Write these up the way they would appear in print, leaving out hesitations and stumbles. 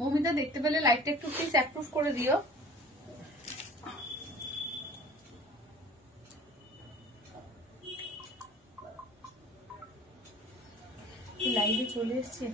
মৌমিতা দেখতে পেলে লাইকটা একটু প্লিজ অ্যাপ্রুভ করে দিও। লাইভে চলে এসছেন।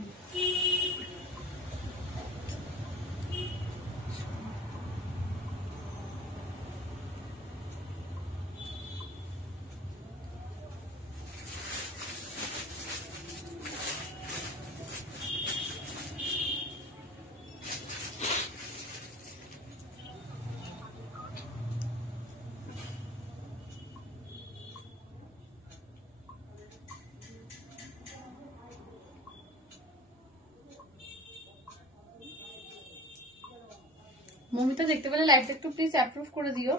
মৌমিতা দেখতে পেলে লাইকটা একটু প্লিজ অ্যাপ্রুভ করে দিও।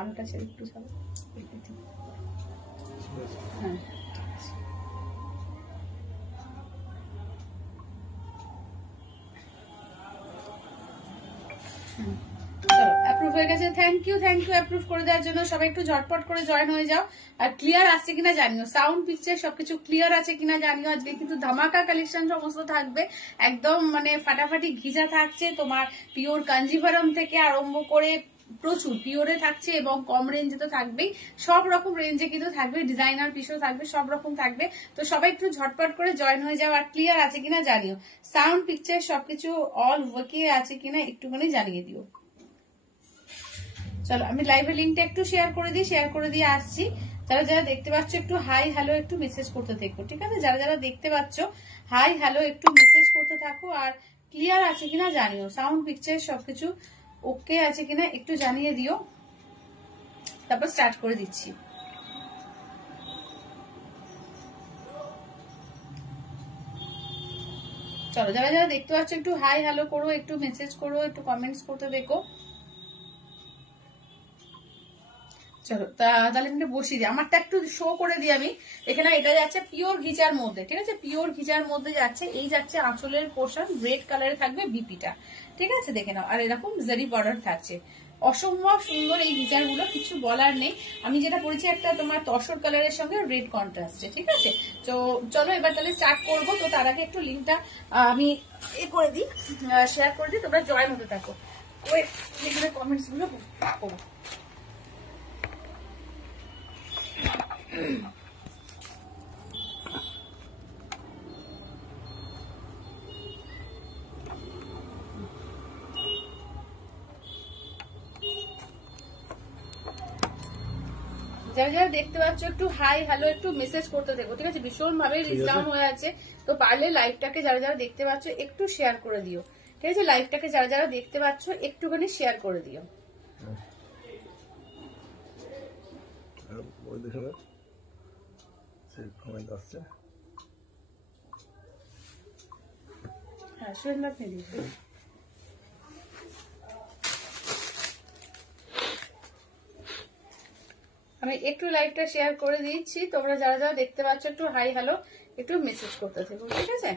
আলুটা ছেড়ে একটু ছাড়ো। হ্যাঁ হয়ে গেছে। থ্যাংক ইউ অ্যাপ্রুভ করে দেওয়ার জন্য। সবাই একটু ঝটপট করে জয়েন হয়ে যাও। আর ক্লিয়ার আসছে কিনা জানিও, সাউন্ড পিকচার সবকিছু ক্লিয়ার আছে কিনা জানিও। আজকে কিন্তু ধামাকা কালেকশন সমস্ত থাকবে, একদম মানে ফাটাফাটি ঘিজা থাকছে। তোমার পিওর কাঞ্জিভারম থেকে আরম্ভ করে প্রচুর পিওরে থাকছে এবং কম রেঞ্জে তো থাকবেই, সব রকম রেঞ্জে কিন্তু থাকবে, ডিজাইনার পিসও থাকবে, সব রকম থাকবে। তো সবাই একটু ঝটপট করে জয়েন হয়ে যাও। আর ক্লিয়ার আছে কিনা জানিও, সাউন্ড পিকচার সবকিছু অল ওকে আছে কিনা একটুখানি জানিয়ে দিও। চলো আমি লাইভের লিঙ্কটা একটু শেয়ার করে দিয়ে আসছি। যারা যারা দেখতে পাচ্ছ একটু হাই হ্যালো একটু মেসেজ করতে থাকো, ঠিক আছে? যারা যারা দেখতে পাচ্ছ হাই হ্যালো একটু মেসেজ করতে থাকো। আর ক্লিয়ার আছে কিনা জানিও, সাউন্ড পিকচার সবকিছু ওকে আছে কিনা একটু জানিয়ে দিও, তারপর স্টার্ট করে দিচ্ছি। চলো যারা যারা দেখতে পাচ্ছ একটু হাই হ্যালো করো, একটু মেসেজ করো, একটু কমেন্টস করতে দেখো। চলো তাহলে কিন্তু বসিয়ে দিই, আমারটা একটু শো করে দিই আমি। এখানে এটা যাচ্ছে পিওর ঘিচার মধ্যে, ঠিক আছে? পিওর ঘিচার মধ্যে যাচ্ছে, এই যাচ্ছে আঁচলের পোর্শন, রেড কালারে থাকবে বিপিটা, ঠিক আছে? দেখে নাও। আর এরকম জারি বর্ডার থাকছে, অসম্ভব সুন্দর এই ঘিচার গুলো, কিছু বলার নেই। আমি যেটা পরেছি একটা তোমার তসর কালারের সঙ্গে রেড কন্ট্রাস্টে, ঠিক আছে? তো চলো এবার তাহলে স্টার্ট করবো। তো তার আগে একটু লিঙ্কটা আমি করে দিই, শেয়ার করে দিই, তোমরা জয়েন হতে থাকো। ওই কমেন্টস গুলো করো। যারা যারা দেখতে পাচ্ছ একটু হাই হ্যালো একটু মেসেজ করতে দেখো, ঠিক আছে? ভীষণ ভাবে রিচ ডাউন হয়ে আছে, তো পারলে লাইভটাকে যারা যারা দেখতে পাচ্ছ একটু শেয়ার করে দিও, ঠিক আছে? লাইভটাকে যারা যারা দেখতে পাচ্ছ একটুখানি শেয়ার করে দিও। হ্যাঁ সুরেন্দ্র দিয়েছি। আমি একটু লাইভটা শেয়ার করে দিচ্ছি, তোমরা যারা যারা দেখতে পাচ্ছ একটু হাই হ্যালো একটু মেসেজ করতে থাকো, ঠিক আছে?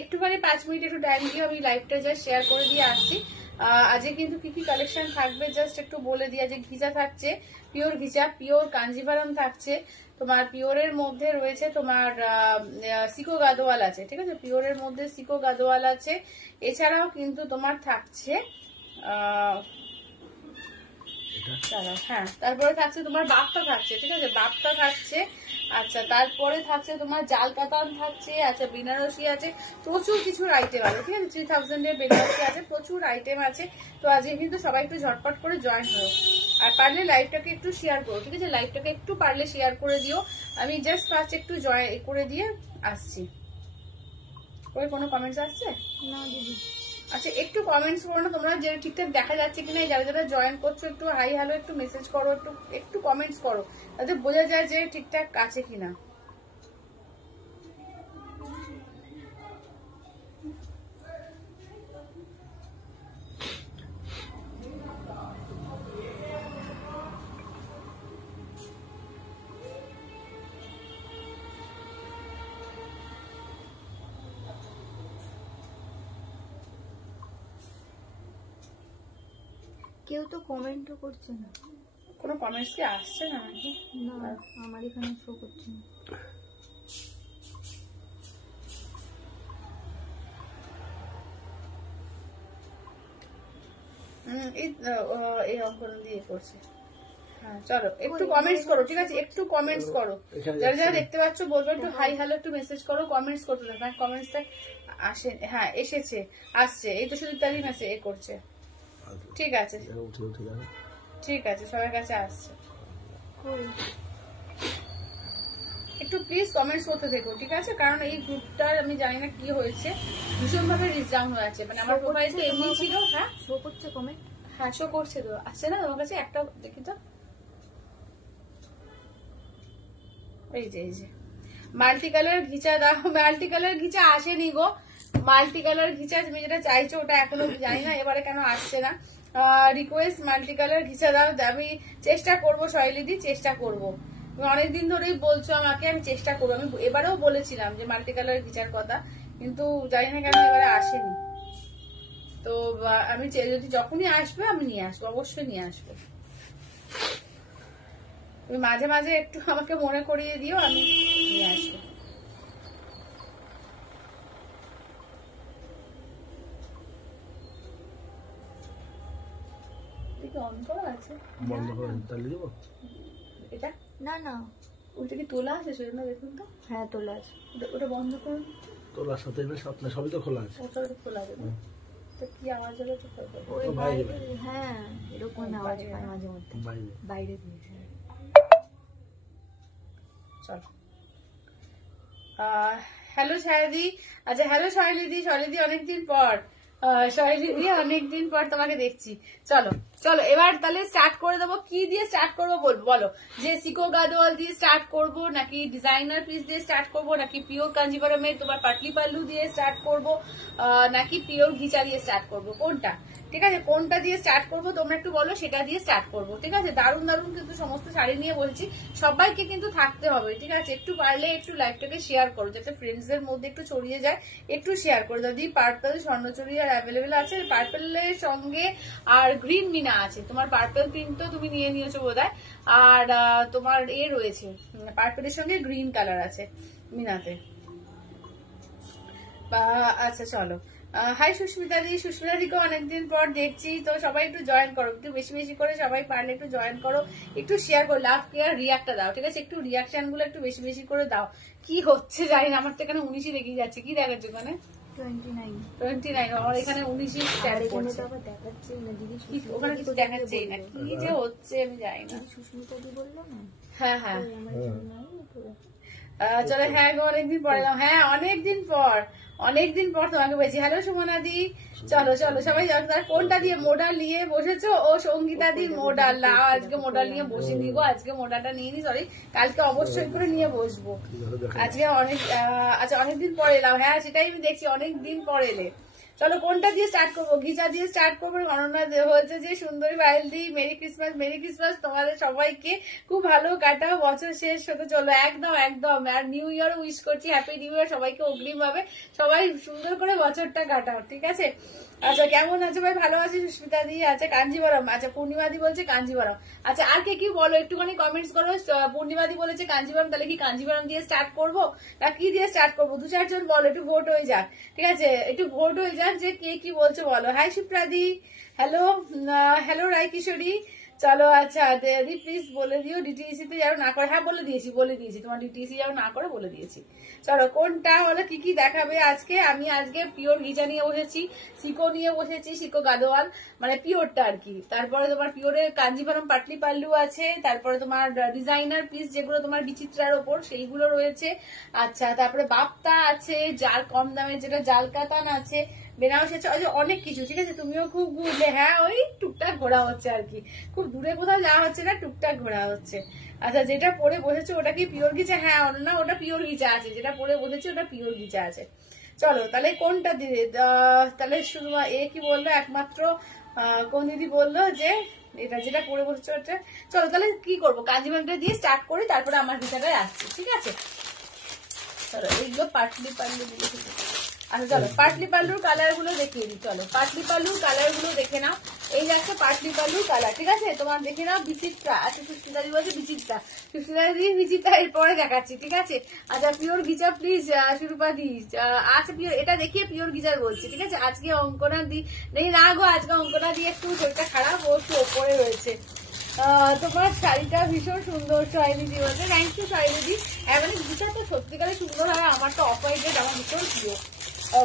একটুখানি 5 মিনিট একটু টাইম দিয়ে আমি লাইভটা জাস্ট শেয়ার করে দিয়ে আসছি। আজকে কিন্তু কি কি কালেকশন থাকবে জাস্ট একটু বলে দিই। আজকে ঘিচা থাকছে, পিওর ঘিচা, পিওর কাঞ্জিভারম থাকছে, তোমার পিওরের মধ্যে রয়েছে তোমার সিকো গাদোয়াল আছে, ঠিক আছে? পিওরের মধ্যে সিকো গাদোয়াল আছে। এছাড়াও কিন্তু তোমার থাকছে হ্যাঁ, তারপরে থাকছে তোমার বাপ্তা থাকছে, ঠিক আছে? বাপ্তা থাকছে। আচ্ছা, তারপরে থাকছে তোমার জাল কাতান থাকছে, আচ্ছা বেনারসি আছে, প্রচুর কিছু আইটেম আছে, ঠিক আছে? 3000 এর বেনারসি আছে, প্রচুর আইটেম আছে। তো আজকে কিন্তু সবাই একটু ঝটপট করে জয়েন হও। আর পারলে লাইভটাকে একটু শেয়ার করো, ঠিক আছে? লাইভটাকে একটু পারলে শেয়ার করে দিও। আমি জাস্ট ফার্স্ট একটু জয়েন করে দিয়ে আসছি। ওই কোনো কমেন্টস আসছে না দিদি? আচ্ছা একটু কমেন্টস করো না তোমরা, যে ঠিকঠাক দেখা যাচ্ছে কিনা। যারা যারা জয়েন করছো একটু হাই হ্যালো একটু মেসেজ করো, একটু কমেন্টস করো, তাতে বোঝা যায় যে ঠিকঠাক আছে কিনা। কেউ তো কমেন্টও করছে না। কোনো কমেন্টস কি আসছে না নাকি? না, আমার এখানে শো করছে না। এই অঙ্কন দিয়ে করছে। হ্যাঁ চলো একটু কমেন্টস করো, ঠিক আছে? একটু কমেন্টস করো, যারা যারা দেখতে পাচ্ছ বলবো একটু হাই হ্যালো একটু মেসেজ করো, কমেন্টস করতে থাকো। কমেন্টসটা আসে, হ্যাঁ এসেছে, আসছে, এই তো শুধু তালিম আছে এ করছে। ঠিক আছে ঠিক আছে, সবার কাছে আসছে। একটু প্লিজ কমেন্টস করতে দেখো, ঠিক আছে? কারণ এই গ্রুপটার আমি জানি না কি হয়েছে, ভীষণ ভাবে রিচ ডাউন হয়ে আছে। মানে আমার প্রোফাইল তো এমনি ছিল। হ্যাঁ শো করছে কমেন্ট? হ্যাঁ শো করছে তো, আসছে না তোমার কাছে? একটা দেখি তো, এই যে মাল্টি কালার ঘিচা দাও। মাল্টি কালার ঘিচা আসেনি গো, মাল্টি কালার ঘিচা তুমি যেটা চাইছো ওটা এখনো জানি না এবারে কেন আসছে না। রিকোয়েস্ট মাল্টি কালার ঘিচা দাও, আমি চেষ্টা করবো শৈলীদি, চেষ্টা করবো। অনেকদিন ধরেই বলছো আমাকে, আমি চেষ্টা করবো। আমি এবারেও বলেছিলাম যে মাল্টি কালার ঘিচার কথা, কিন্তু জানি না কেন এবারে আসেনি। তো আমি যদি যখনই আসবে আমি নিয়ে আসবো, অবশ্যই নিয়ে আসবো। তুমি মাঝে মাঝে একটু আমাকে মনে করিয়ে দিও, আমি নিয়ে আসবো। অন করা আছে, বন্ধ করে তাহলে দেবো এটা? না না, ওইটা কি তোলা আছে সেজন্য দেখুন তো। হ্যাঁ তোলা আছে, ওটা বন্ধ করুন। তোলার সাথে সবই তো খোলা আছে। ওটা খোলা যাবে তো কি আওয়াজ হবে? তো ওই বাইরে, হ্যাঁ এরকম আওয়াজ পায় মাঝে মধ্যে বাইরে দিয়ে। চলো হ্যালো শায়দি, আচ্ছা হ্যালো শৈলীদি, শৈলীদি অনেকদিন পর, শৈলীদি অনেকদিন পর তোমাকে দেখছি। চলো চলো এবার তাহলে স্টার্ট করে দেবো। কি দিয়ে স্টার্ট করবো বলো? যে সিকো গাদোয়াল দিয়ে স্টার্ট করবো, নাকি ডিজাইনার পিস দিয়ে স্টার্ট করবো, নাকি পিওর কাঞ্জিভারমের তোমার পাটলি পাল্লু দিয়ে স্টার্ট করবো, নাকি পিওর ঘিচা দিয়ে স্টার্ট করবো? কোনটা ঠিক আছে? কোনটা দিয়ে স্টার্ট করবো তোমরা একটু বলো, সেটা দিয়ে স্টার্ট করবো। ঠিক আছে, দারুণ দারুণ কিন্তু সমস্ত শাড়ি নিয়ে বলছি, সবাইকে কিন্তু থাকতে হবে। ঠিক আছে, একটু পারলে একটু লাইভটাকে শেয়ার করো, যাতে ফ্রেন্ডসদের মধ্যে একটু ছড়িয়ে যায়। একটু শেয়ার করো। যদি পার্পল স্বর্ণচুরি আর অ্যাভেলেবেল আছে, পার্পলের সঙ্গে আর গ্রিন মিনা আছে। তোমার পার্পল প্রিন্ট তো তুমি নিয়ে নিয়েছো বোধহয়, আর তোমার এ রয়েছে পার্পলের সঙ্গে গ্রিন কালার আছে মিনাতে। আচ্ছা চলো, হাই সুস্মিতা দি, সুস্মিতা দিকে অনেকদিন পর দেখছি, তো সবাই একটু জয়েন করো, একটু বেশি বেশি করে সবাই পারলে একটু জয়েন করো, একটু শেয়ার করো, লাভ কেয়ার রিয়াক্টটা দাও। ঠিক আছে, একটু রিয়াকশন গুলো একটু বেশি বেশি করে দাও। কি হচ্ছে জানি না, আমার তো এখানে 19ই দেখিয়ে যাচ্ছে। কি দেখাচ্ছে ওখানে? 29। আমার এখানে 19ই দেখাচ্ছে না দিদি, ওখানে কিছু দেখাচ্ছেই না। কি যে হচ্ছে আমি জানি না। সুস্মিতা দি বললো না? হ্যাঁ হ্যাঁ চলো। হ্যাঁ গো অনেকদিন পরে দাও। হ্যাঁ অনেকদিন পর তোমাকে বলছি। হ্যালো সুমনা দি, চলো চলো সবাই। কোনটা দিয়ে মোডাল নিয়ে বসেছো? ও সঙ্গীতা দির মোডাল না, আজকে মোডাল নিয়ে বসে নিব। আজকে মোডালটা নিয়ে নি, সরি কালকে অবশ্যই করে নিয়ে বসবো। আজকে আচ্ছা অনেকদিন পরে এলাম। হ্যাঁ সেটাই আমি দেখছি, অনেকদিন পর এলে। চলো কোনটা দিয়ে স্টার্ট করবো? ঘিচা দিয়ে স্টার্ট করবো। অনন্যা হয়েছে যে সুন্দরী পায়েল দি, মেরি ক্রিসমাস, মেরি ক্রিসমাস তোমাদের সবাইকে, খুব ভালো কাটাও, বছর শেষ হতে চলো। একদম একদম, আর নিউ ইয়ার উইশ করছি, হ্যাপি নিউ ইয়ার সবাইকে অগ্রিম ভাবে। সবাই সুন্দর করে বছরটা কাটাও, ঠিক আছে? আচ্ছা কেমন আছো ভাই? ভালো আছি সুস্মিতা দি। আচ্ছা কাঞ্জিবরম, আচ্ছা পূর্ণিমা দি বলছে কাঞ্জিবরম। আচ্ছা আর কে কি বলো একটুখানি কমেন্টস করো। পূর্ণিমা দি বলেছে কাঞ্জিবরম, তাহলে কি কাঞ্জিবরম দিয়ে স্টার্ট করবো না কি দিয়ে স্টার্ট করবো? 2-4 জন বলো, একটু ভোট হয়ে যাক। ঠিক আছে, একটু ভোট হয়ে যাক যে কে কি বলছে বলো। হাই সুপ্রাদি, হ্যালো হ্যালো রায় কিশোরী। চলো আচ্ছা দিদি প্লিজ বলে দিও ডিটিসি তে যাও না করে। হ্যাঁ বলে দিয়েছি তোমার ডিটিসি যাও না করে বলে দিয়েছি। চলো কোনটা হলো, কি কি দেখাবে আজকে? আমি আজকে পিওর ঘিচা নিয়ে বসেছি, সিকো নিয়ে বসেছি, সিকো গাদোয়াল মানে পিওরটা আর কি। তারপরে তোমার পিওরের কাঞ্জিভারম পাটলি পাল্লু আছে, তারপরে তোমার ডিজাইনার পিস যেগুলো তোমার বিচিত্রার ওপর সেইগুলো রয়েছে। আচ্ছা তারপরে বাপ্তা আছে, জাল কম দামের যেটা জাল কাতান আছে, বেনারসি আছে, অনেক কিছু। ঠিক আছে, তুমিও খুব ঘুরলে। হ্যাঁ ওই টুকটাক ঘোরা হচ্ছে আর কি, খুব দূরে কোথাও যাওয়া হচ্ছে না, টুকটাক ঘোরা হচ্ছে। আচ্ছা যেটা পরে বসেছে ওটা কি পিওর ঘিচা? হ্যাঁ না, ওটা পিওর ঘিচা আছে, যেটা পরে বসেছে ওটা পিওর ঘিচা আছে। চলো তাহলে কোনটা দিদি, তাহলে শুধু এ কি বললো একমাত্র কোন দিদি বললো যে এটা যেটা পরে বসেছে ওটা। চলো তাহলে কি করবো, কাঞ্জিভারমটা দিয়ে স্টার্ট করি, তারপরে আমার ঘিচাটায় আসছি। ঠিক আছে চলো, এইগুলো পাটলি পাল্লু দিলে আচ্ছা চলো পাটলি পাল্লুর কালার গুলো দেখিয়ে দিই। চলো পাটলি পাল্লুর কালার গুলো দেখে নাও। এই যাচ্ছে পাটলি পাল্লুর কালার, ঠিক আছে? তোমার দেখে নাও বিচিত্রা। আচ্ছা সুস্মিতাদি বলছে বিচিত্রা, সুস্মিতাদি বিচিত্রা এরপরে দেখাচ্ছি, ঠিক আছে? আচ্ছা পিওর গিজার প্লিজ সুরূপাদি। আচ্ছা পিওর এটা দেখিয়ে পিওর গিজার বলছি, ঠিক আছে? আজকে অঙ্কনা দি দেখি না গো, আজকে অঙ্কনা দিয়ে একটু শরীরটা খারাপ, ও একটু ওপরে রয়েছে। তোমার শাড়িটা ভীষণ সুন্দর শাড়িদি বলছে, থ্যাংক ইউ শাড়িদি। মানে দুটা তো সত্যিকারে সুন্দর হয়, আমার তো অফ হোয়াইট আমার ভীষণ প্রিয়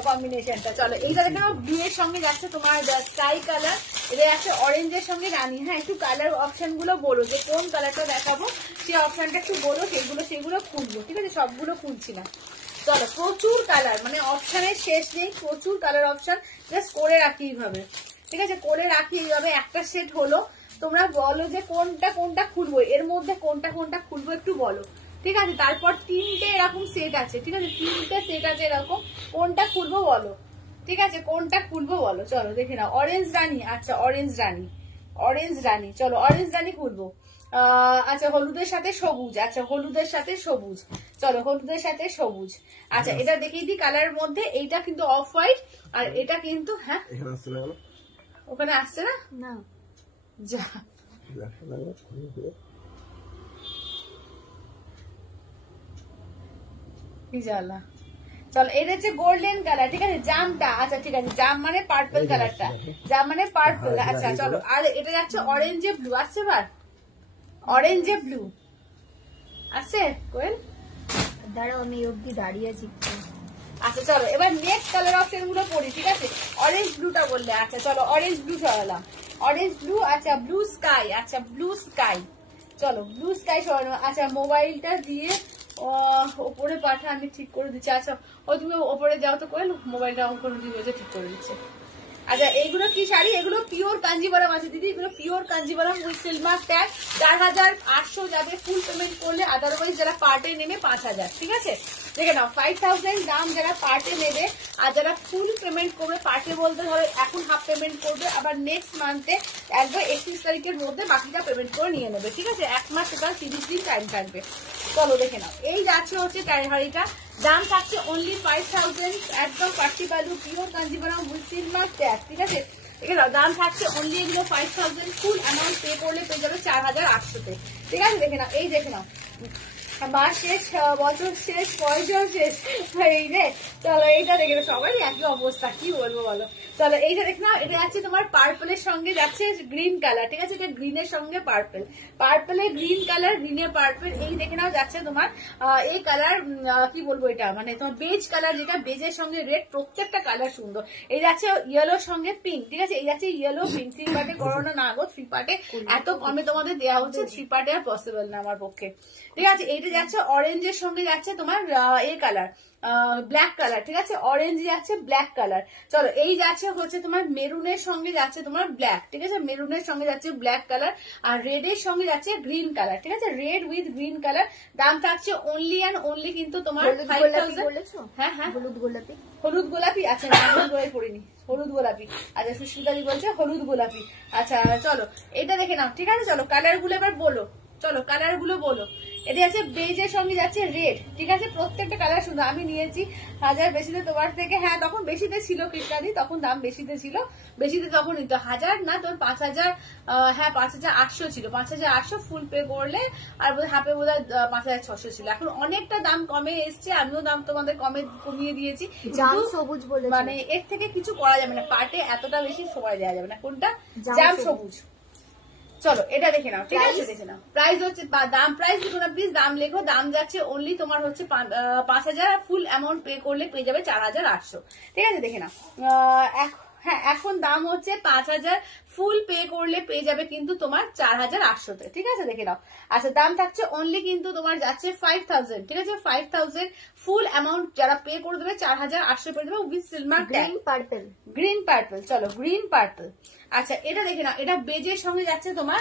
কম্বিনেশনটা। চলো এইটা দেখো ব্লুয়ের সঙ্গে যাচ্ছে তোমার স্কাই কালার, এটা যাচ্ছে অরেঞ্জের সঙ্গে রানী। হ্যাঁ একটু কালার অপশন গুলো বলো যে কোন কালারটা দেখাবো, সেই অপশনটা একটু বলো, সেগুলো খুলবো, ঠিক আছে? সবগুলো খুলছি না। চলো প্রচুর কালার, মানে অপশনের শেষ নেই, প্রচুর কালার অপশন। জাস্ট করে রাখি এইভাবে, ঠিক আছে? করে রাখি এইভাবে। একটা সেট হলো, তোমরা বলো যে কোনটা কোনটা খুলবো, এর মধ্যে কোনটা কোনটা খুলবো একটু বলো, ঠিক আছে? তারপর তিনটে এরকম সেট আছে, ঠিক আছে? তিনটে সেট আছে এরকম, কোনটা খুলবো বলো, ঠিক আছে? কোনটা খুলবো বলো। চলো দেখে নাও অরেঞ্জ রানী। আচ্ছা অরেঞ্জ রানী, অরেঞ্জ রানী, চলো অরেঞ্জ রানী খুলবো। আচ্ছা হলুদের সাথে সবুজ, আচ্ছা হলুদের সাথে সবুজ, চলো হলুদের সাথে সবুজ। আচ্ছা এটা দেখিয়ে দিই কালারের মধ্যে, এইটা কিন্তু অফ হোয়াইট আর এটা কিন্তু হ্যাঁ ওখানে আসছে না, না যা কি জ্বালা। চলো এটা হচ্ছে গোল্ডেন কালার, ঠিক আছে? জামটা, আচ্ছা ঠিক আছে, জাম মানে পার্পল কালারটা, জাম মানে পার্পল। আচ্ছা চলো আর এটা যাচ্ছে অরেঞ্জে ব্লু, আসছে এবার অরেঞ্জে ব্লু আসছে কোয়েল। দাঁড়াও আমি অব্দি দাঁড়িয়ে আছি। আচ্ছা চলো এবার নেক্সট কালার অপশন গুলো পড়ি, ঠিক আছে? অরেঞ্জ ব্লুটা বললে, আচ্ছা চলো অরেঞ্জ ব্লু সরালাম, অরেঞ্জ ব্লু। আচ্ছা ব্লু স্কাই, আচ্ছা ব্লু স্কাই, চলো ব্লু স্কাই সরালাম। আচ্ছা মোবাইলটা দিয়ে ওপরে পাঠা, আমি ঠিক করে দিচ্ছি। আচ্ছা ও তুমি ওপরে যাও তো কোয়েল, মোবাইলটা অন করে দিবে, ঠিক করে দিচ্ছে। আচ্ছা এইগুলো কি শাড়ি, এগুলো পিওর কাঞ্জিভারাম আছে দিদি, এগুলো pure Kanjivaram with silver tag. 4800 যাবে ফুল পেমেন্ট করলে, আদারওয়াইজ যারা পার্টে নেবে 5000, ঠিক আছে? দেখে নাও 5000 দাম যারা পার্টে নেবে, আর যারা ফুল পেমেন্ট করবে, পার্টে বলতে ধরো এখন হাফ পেমেন্ট করবে, আবার নেক্সট মান্থে একবার 31 তারিখের মধ্যে বাকিটা পেমেন্ট করে নিয়ে নেবে, ঠিক আছে? এক মাস টোটাল 30 দিন টাইম থাকবে। চলো দেখে নাও এই যাচ্ছে হচ্ছে শাড়িটা, দাম থাকছে অনলি 5000, একদম party pallu pure Kanjivaram with silver tag, ঠিক আছে? এখানে দাম থাকছে অনলি এগুলো 5000, ফুল অ্যামাউন্ট পে করলে পেয়ে যাবে 4800-তে, ঠিক আছে? দেখে নাও এই দেখে নাও, মাস শেষ, বছর শেষ, পয়সা শেষ, এই রে। চলো এইটা দেখে নাও, সবারই একই অবস্থা, কি বলবো বলো। চলো এইটা দেখে নাও, এটা যাচ্ছে তোমার পার্পলের সঙ্গে যাচ্ছে গ্রিন কালার, ঠিক আছে? এটা গ্রিনের সঙ্গে পার্পল, পার্পলে গ্রিন কালার, গ্রিনে পার্পল, এই দেখে নাও যাচ্ছে তোমার এই কালার, কি বলবো এটা মানে তোমার বেজ কালার, যেটা বেজের সঙ্গে রেড, প্রত্যেকটা কালার সুন্দর। এই যাচ্ছে ইয়েলোর সঙ্গে পিঙ্ক, ঠিক আছে? এই যাচ্ছে ইয়েলো পিঙ্ক। 3 পার্টে করোনা না গো, 3 পার্টে এত কমে তোমাদের দেওয়া হচ্ছে, 3 পার্টে আর পসিবল না আমার পক্ষে, ঠিক আছে? এইটা যাচ্ছে অরেঞ্জের সঙ্গে যাচ্ছে তোমার এই কালার, ব্ল্যাক কালার, ঠিক আছে? অরেঞ্জ যাচ্ছে ব্ল্যাক কালার। চলো এই যাচ্ছে হচ্ছে তোমার মেরুনের সঙ্গে যাচ্ছে তোমার ব্ল্যাক, ঠিক আছে? মেরুনের সঙ্গে যাচ্ছে ব্ল্যাক কালার, আর রেড এর সঙ্গে যাচ্ছে গ্রিন কালার, ঠিক আছে? Red with green colour. দাম থাকছে অনলি অ্যান্ড অনলি কিন্তু তোমার 5000। হ্যাঁ হ্যাঁ হলুদ গোলাপি, হলুদ গোলাপি, আচ্ছা হলুদ গোলাপি পড়িনি, হলুদ গোলাপি। আচ্ছা সুস্মিতাদি বলছে হলুদ গোলাপি। আচ্ছা চলো এটা দেখে নাও, ঠিক আছে? চলো কালার গুলো এবার বলো, চলো কালার গুলো বলো। এটা আছে বেজের সঙ্গে যাচ্ছে রেড, ঠিক আছে? প্রত্যেকটা কালার সুন্দর। আমি নিয়েছি 1000 বেশিতে তোমার থেকে, হ্যাঁ তখন বেশিতে ছিল কৃষ্ণাদি, তখন দাম বেশিতে ছিল, বেশিতে তখন নিত 1000 না তোর 5000, হ্যাঁ 5800 ছিল, 5800 ফুল পে করলে, আর হাফে বোধ হয় 5600 ছিল। এখন অনেকটা দাম কমে এসছে, আমিও দাম তোমাদের কমিয়ে দিয়েছি, জাম সবুজ বলে, মানে এর থেকে কিছু করা যাবে না, পার্টে এতটা বেশি সময় দেওয়া যাবে না। কোনটা? জাম সবুজ। চলো এটা দেখে নাও, ঠিক আছে? দেখে নাও প্রাইস হচ্ছে, দাম প্রাইস লিখো না প্লিজ, দাম লেখো। দাম যাচ্ছে অনলি তোমার হচ্ছে 5000, ফুল অ্যামাউন্ট পে করলে পেয়ে যাবে 4800, ঠিক আছে? দেখে নাও হ্যাঁ এখন দাম হচ্ছে 5000, ফুল পে করলে পেয়ে যাবে কিন্তু তোমার 4800-তে, ঠিক আছে? দেখে নাও। আচ্ছা দাম থাকছে অনলি কিন্তু তোমার যাচ্ছে 5000, ঠিক আছে? 5000 ফুল অ্যামাউন্ট যারা পে করে দেবে 4800 পেয়ে যাবে with silver green purple, green purple. চলো গ্রিন পার্পল। আচ্ছা এটা দেখে নাও, এটা বেজের সঙ্গে যাচ্ছে তোমার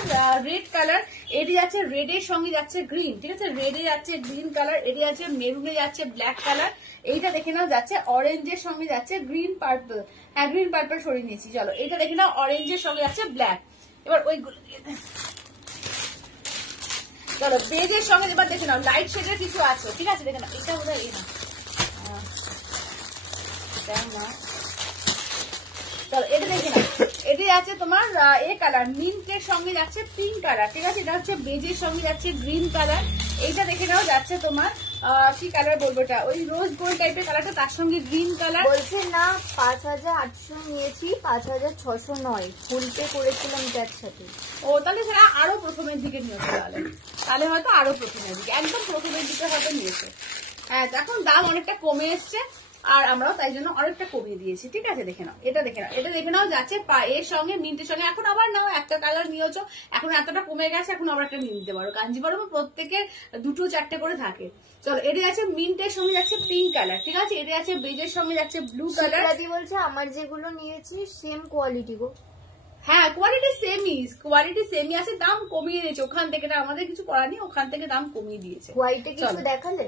রেড কালার, এটি যাচ্ছে রেড এর সঙ্গে যাচ্ছে গ্রিন, ঠিক আছে? রেডে যাচ্ছে গ্রিন কালার, এটি যাচ্ছে মেরুনে যাচ্ছে ব্ল্যাক কালার, এইটা দেখে নাও যাচ্ছে অরেঞ্জের সঙ্গে যাচ্ছে গ্রিন পার্পল। হ্যাঁ গ্রিন পার্পল সরিয়ে নিয়েছি। চলো এটা দেখে নাও অরেঞ্জের সঙ্গে যাচ্ছে ব্ল্যাক। এবার ওইগুলো চলো বেজের সঙ্গে এবার দেখে নাও লাইট শেডের কিছু আছে, ঠিক আছে? দেখে নাও এটা বোধহয় এই না, চলো এটা দেখে নাও, এটি আছে তোমার এ কালার, মিন্টের সঙ্গে যাচ্ছে পিঙ্ক কালার, ঠিক আছে? এটা হচ্ছে বেজের সঙ্গে যাচ্ছে গ্রিন কালার। এইটা দেখে নাও যাচ্ছে তোমার কি কালার বলবো, এটা ওই রোজ গোল্ড টাইপের কালারটা, তার সঙ্গে গ্রিন কালার। বলছে না 5800 নিয়েছি, 5600 নয়, ফুল পে করেছিলাম তার সাথে। ও তাহলে সেটা আরো প্রথমের দিকে নিয়েছে, তাহলে হয়তো আরো প্রথমের দিকে, একদম প্রথমের দিকে হয়তো নিয়েছে। হ্যাঁ এখন দাম অনেকটা কমে এসছে, আর আমরাও তাই জন্য অনেকটা কমিয়ে দিয়েছি, ঠিক আছে? দেখে নাও, এটা দেখে নাও, এটা দেখে নাও যাচ্ছে এর সঙ্গে মিন্টের সঙ্গে। এখন আবার নাও একটা কালার নিয়েছো, এখন এতটা কমে গেছে, এখন আবার একটা নিয়ে নিতে পারো। কাঞ্জিবরমে প্রত্যেকে 2-4টে করে থাকে। চলো এটা যাচ্ছে মিন্টের সঙ্গে যাচ্ছে পিঙ্ক কালার, ঠিক আছে? এটা যাচ্ছে বেজের সঙ্গে যাচ্ছে ব্লু কালার। দাদি বলছে আমার যেগুলো নিয়েছি সেম কোয়ালিটি গো। হ্যাঁ কোয়ালিটি সেমই আছে, দাম কমিয়ে দিয়েছে ওখান থেকে, না আমাদের কিছু করার নেই, ওখান থেকে দাম কমিয়ে দিয়েছে। হোয়াইটে কিছু দেখালে?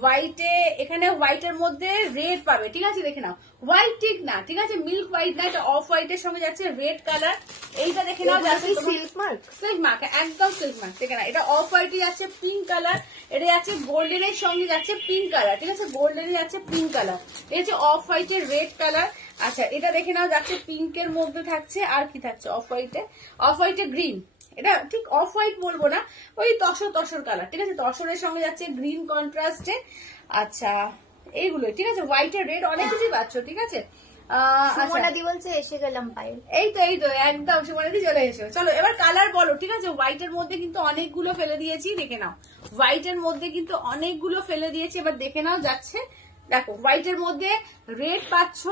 হোয়াইটে, এখানে হোয়াইটের মধ্যে রেড পাবে, ঠিক আছে? দেখে নাও, হোয়াইট ঠিক না, ঠিক আছে? মিল্ক হোয়াইট না, এটা অফ হোয়াইটের সঙ্গে যাচ্ছে রেড কালার। এইটা দেখে নাও যাচ্ছে সিল্ক মার্ক, একদম সিল্ক মার্ক, ঠিক না? এটা অফ হোয়াইটে যাচ্ছে পিঙ্ক কালার, এটা যাচ্ছে গোল্ডেনের সঙ্গে যাচ্ছে পিঙ্ক কালার, ঠিক আছে? গোল্ডেনে যাচ্ছে পিঙ্ক কালার, এটা হচ্ছে অফ হোয়াইটের রেড কালার। আচ্ছা এটা দেখে নাও যাচ্ছে পিঙ্কের মধ্যে থাকছে, আর কি থাকছে অফ হোয়াইটে গ্রিন। এটা ঠিক অফ হোয়াইট বলবো না, ওই তসর কালার, ঠিক আছে? তসরের সঙ্গে যাচ্ছে গ্রিন কন্ট্রাস্টে। আচ্ছা এইগুলো, ঠিক আছে? হোয়াইট আর রেড অনেক কিছুই পাচ্ছ, ঠিক আছে? সুমনাদি বলছে এসে গেলাম পায়ে। এই তো একদম সুমনাদি চলে এসো। চলো এবার কালার বলো, ঠিক আছে? হোয়াইটের মধ্যে কিন্তু অনেকগুলো ফেলে দিয়েছি, দেখে নাও। হোয়াইটের মধ্যে কিন্তু অনেকগুলো ফেলে দিয়েছি, এবার দেখে নাও যাচ্ছে। দেখো হোয়াইটের মধ্যে রেড পাচ্ছ,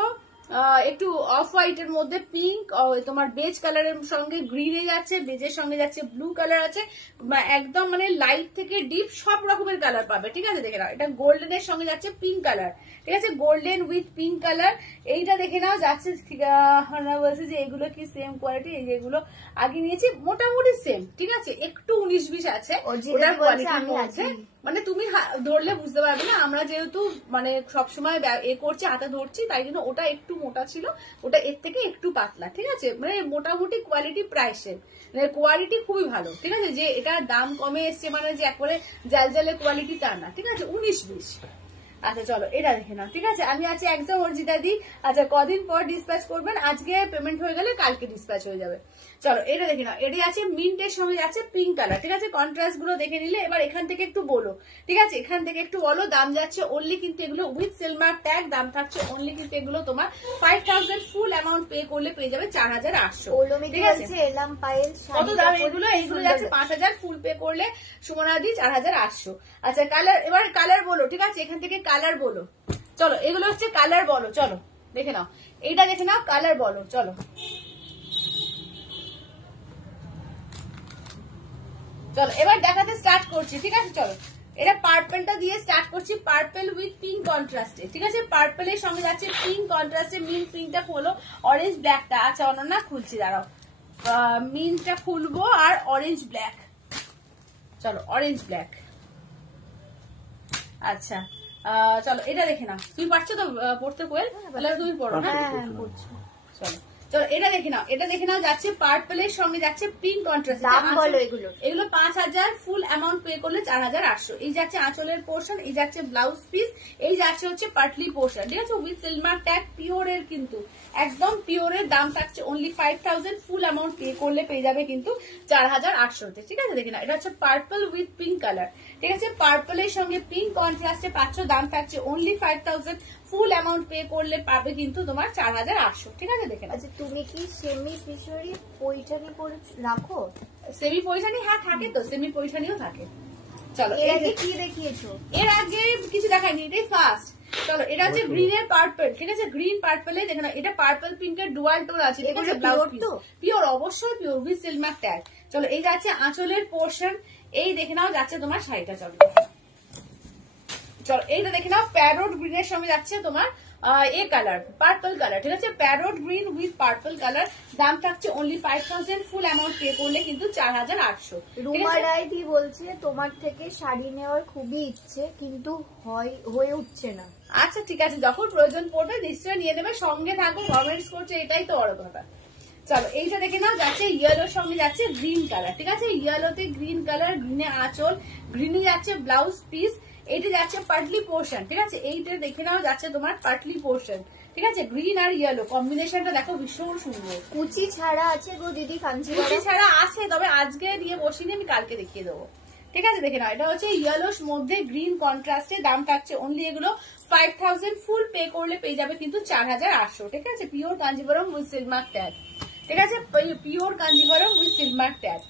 একটু অফ হোয়াইটের মধ্যে পিঙ্ক, তোমার বেজ কালারের সঙ্গে গ্রিনে যাচ্ছে, বেজের সঙ্গে যাচ্ছে ব্লু কালার আছে, একদম মানে লাইট থেকে ডিপ সব রকমের কালার পাবে, ঠিক আছে? দেখে নাও এটা গোল্ডেনের সঙ্গে যাচ্ছে পিঙ্ক কালার, ঠিক আছে? Golden with pink colour. এইটা দেখে নাও যাচ্ছে, বলছে যে এগুলো কি সেম কোয়ালিটি, এই যেগুলো আগে নিয়েছি মোটামুটি সেম, ঠিক আছে? একটু 19-20 আছে ওটার কোয়ালিটির মধ্যে, মানে তুমি ধরলে বুঝতে পারবে না। আমরা যেহেতু মানে সবসময় এ করছি, হাতে ধরছি, তাই জন্য ওটা একটু মোটা ছিল, ওটা এর থেকে একটু পাতলা, ঠিক আছে? মানে মোটামুটি কোয়ালিটি প্রায় সেম, মানে কোয়ালিটি খুবই ভালো, ঠিক আছে? যে এটা দাম কমে এসছে মানে যে একবারে জাল কোয়ালিটি তা না, ঠিক আছে? 19-20। আচ্ছা চলো এটা দেখে নাও, ঠিক আছে? আমি আছি একদম অর্জিতা দি। আচ্ছা কদিন পর ডিসপ্যাচ করবেন? আজকে পেমেন্ট হয়ে গেলে কালকে ডিসপ্যাচ হয়ে যাবে। চলো এটা দেখে নাও, এটি আছে মিন্টের সঙ্গে যাচ্ছে পিঙ্ক কালার, ঠিক আছে? কন্ট্রাস্ট গুলো দেখে নিলে এবার এখান থেকে একটু বলো, ঠিক আছে? এখান থেকে একটু বলো। দাম যাচ্ছে অনলি কিন্তু এগুলো উইথ সিলমার্ক ট্যাগ, দাম থাকছে অনলি কিন্তু এগুলো তোমার 5000, ফুল অ্যামাউন্ট পে করলে পেয়ে যাবে 4800, ঠিক আছে? এলাম পায়েল। কত দাম এগুলো? এইগুলো যাচ্ছে 5000, ফুল পে করলে সুমনাদি 4800। আচ্ছা কালার, এবার কালার বলো, ঠিক আছে? এখান থেকে কালার বলো। চলো এগুলো হচ্ছে কালার বলো, চলো দেখে নাও, এইটা দেখে নাও, কালার বলো। চলো চলো এবার দেখাতে স্টার্ট করছি, ঠিক আছে? চলো এটা পার্পেলটা দিয়ে স্টার্ট করছি, পার্পেল উইথ পিঙ্ক কন্ট্রাস্টে, ঠিক আছে? পার্পেলের সঙ্গে যাচ্ছে পিঙ্ক কন্ট্রাস্টে, মিন্ট পিঙ্কটা খোলো, অরেঞ্জ ব্ল্যাকটা। আচ্ছা অনন্যা খুলছি, দাঁড়াও, মিন্টটা খুলবো, আর অরেঞ্জ ব্ল্যাক। চলো অরেঞ্জ ব্ল্যাক। আচ্ছা চলো এটা দেখে নাও, তুমি পারছো তো পড়তে কোয়েল? তাহলে তুমি পড়ো। হ্যাঁ চলো চলো এটা দেখে নাও, এটা দেখে নাও যাচ্ছে পার্পলের সঙ্গে যাচ্ছে পিঙ্ক কন্ট্রাস্ট। এগুলো 5000, ফুল অ্যামাউন্ট পে করলে 4800। এই যাচ্ছে আঁচলের পোর্শন, এই যাচ্ছে ব্লাউজ পিস, এই যাচ্ছে হচ্ছে পাটলি পোর্শন, ঠিক আছে? উইথ সিলমার্ক ট্যাগ, পিওরের কিন্তু একদম পিওরের। দাম থাকছে অনলি 5000, ফুল অ্যামাউন্ট পে করলে পেয়ে যাবে কিন্তু 4800-তে, ঠিক আছে? দেখে নাও এটা হচ্ছে পার্পল উইথ পিঙ্ক কালার, ঠিক আছে? পার্পলের সঙ্গে পিঙ্ক কন্ট্রাস্টে পাচ্ছ, দাম থাকছে অনলি 5000, ফুল অ্যামাউন্ট পে করলে পাবে কিন্তু তোমার 4800, ঠিক আছে? দেখে নাও। আচ্ছা তুমি কি সেমি পিশরি পৈঠানি করে রাখো? সেমি পৈঠানি হ্যাঁ থাকে তো, সেমি পৈঠানিও থাকে। চলো এর আগে কি দেখিয়েছো? এর আগে কিছু দেখাইনি, এটাই ফার্স্ট। চলো এটা হচ্ছে গ্রিনের পার্পল, ঠিক আছে? গ্রিন পার্পলে দেখে নাও, এটা পার্পল পিঙ্কের ডুয়াল টোন আছে, ঠিক আছে? ব্লাউজ পিস পিওর, অবশ্যই পিওর উইথ সিলমার্ক ট্যাগ। চলো এই যাচ্ছে আঁচলের পোর্শন, এই দেখে নাও যাচ্ছে তোমার শাড়িটা। চলো চলো এইটা দেখে নাও, প্যারোট গ্রিনের সঙ্গে যাচ্ছে তোমার এ কালার, পার্পল কালার, ঠিক আছে? Parrot green with purple colour, দাম থাকছে অনলি 5000, ফুল অ্যামাউন্ট পে করলে কিন্তু 4800। রুমা রায়দি বলছে তোমার থেকে শাড়ি নেওয়ার খুবই ইচ্ছে, কিন্তু হয়ে উঠছে না। আচ্ছা ঠিক আছে, যখন প্রয়োজন পড়বে নিশ্চয়ই নিয়ে নেবে, সঙ্গে থাকো, কমেন্টস করছে, এটাই তো বড় কথা। চলো এইটা দেখে নাও যাচ্ছে ইয়েলোর সঙ্গে যাচ্ছে গ্রিন কালার, ঠিক আছে? ইয়েলোতে গ্রিন কালার, গ্রিনে আঁচল, গ্রিনে যাচ্ছে ব্লাউজ পিস, এইটা যাচ্ছে পাটলি পোর্শন, ঠিক আছে? এইটা দেখে নাও যাচ্ছে তোমার পাটলি পোর্শন, ঠিক ঠিক আছে, গ্রিন আর ইয়েলো কম্বিনেশনটা দেখো ভীষণ সুন্দর। কুচি ছাড়া আছে গো দিদি কুচি কাঞ্জিভারাম। ছাড়া আছে, তবে আজকে নিয়ে বসিনি, আমি কালকে দেখিয়ে দেবো। ঠিক আছে, দেখে নাও, এটা হচ্ছে ইয়েলোর মধ্যে গ্রিন কন্ট্রাস্টে, দাম থাকছে অনলি এগুলো 5000, ফুল পে করলে পেয়ে যাবে কিন্তু 4800। ঠিক আছে, pure Kanjivaram with silk mark tag. ঠিক আছে, pure Kanjivaram with silk mark tag.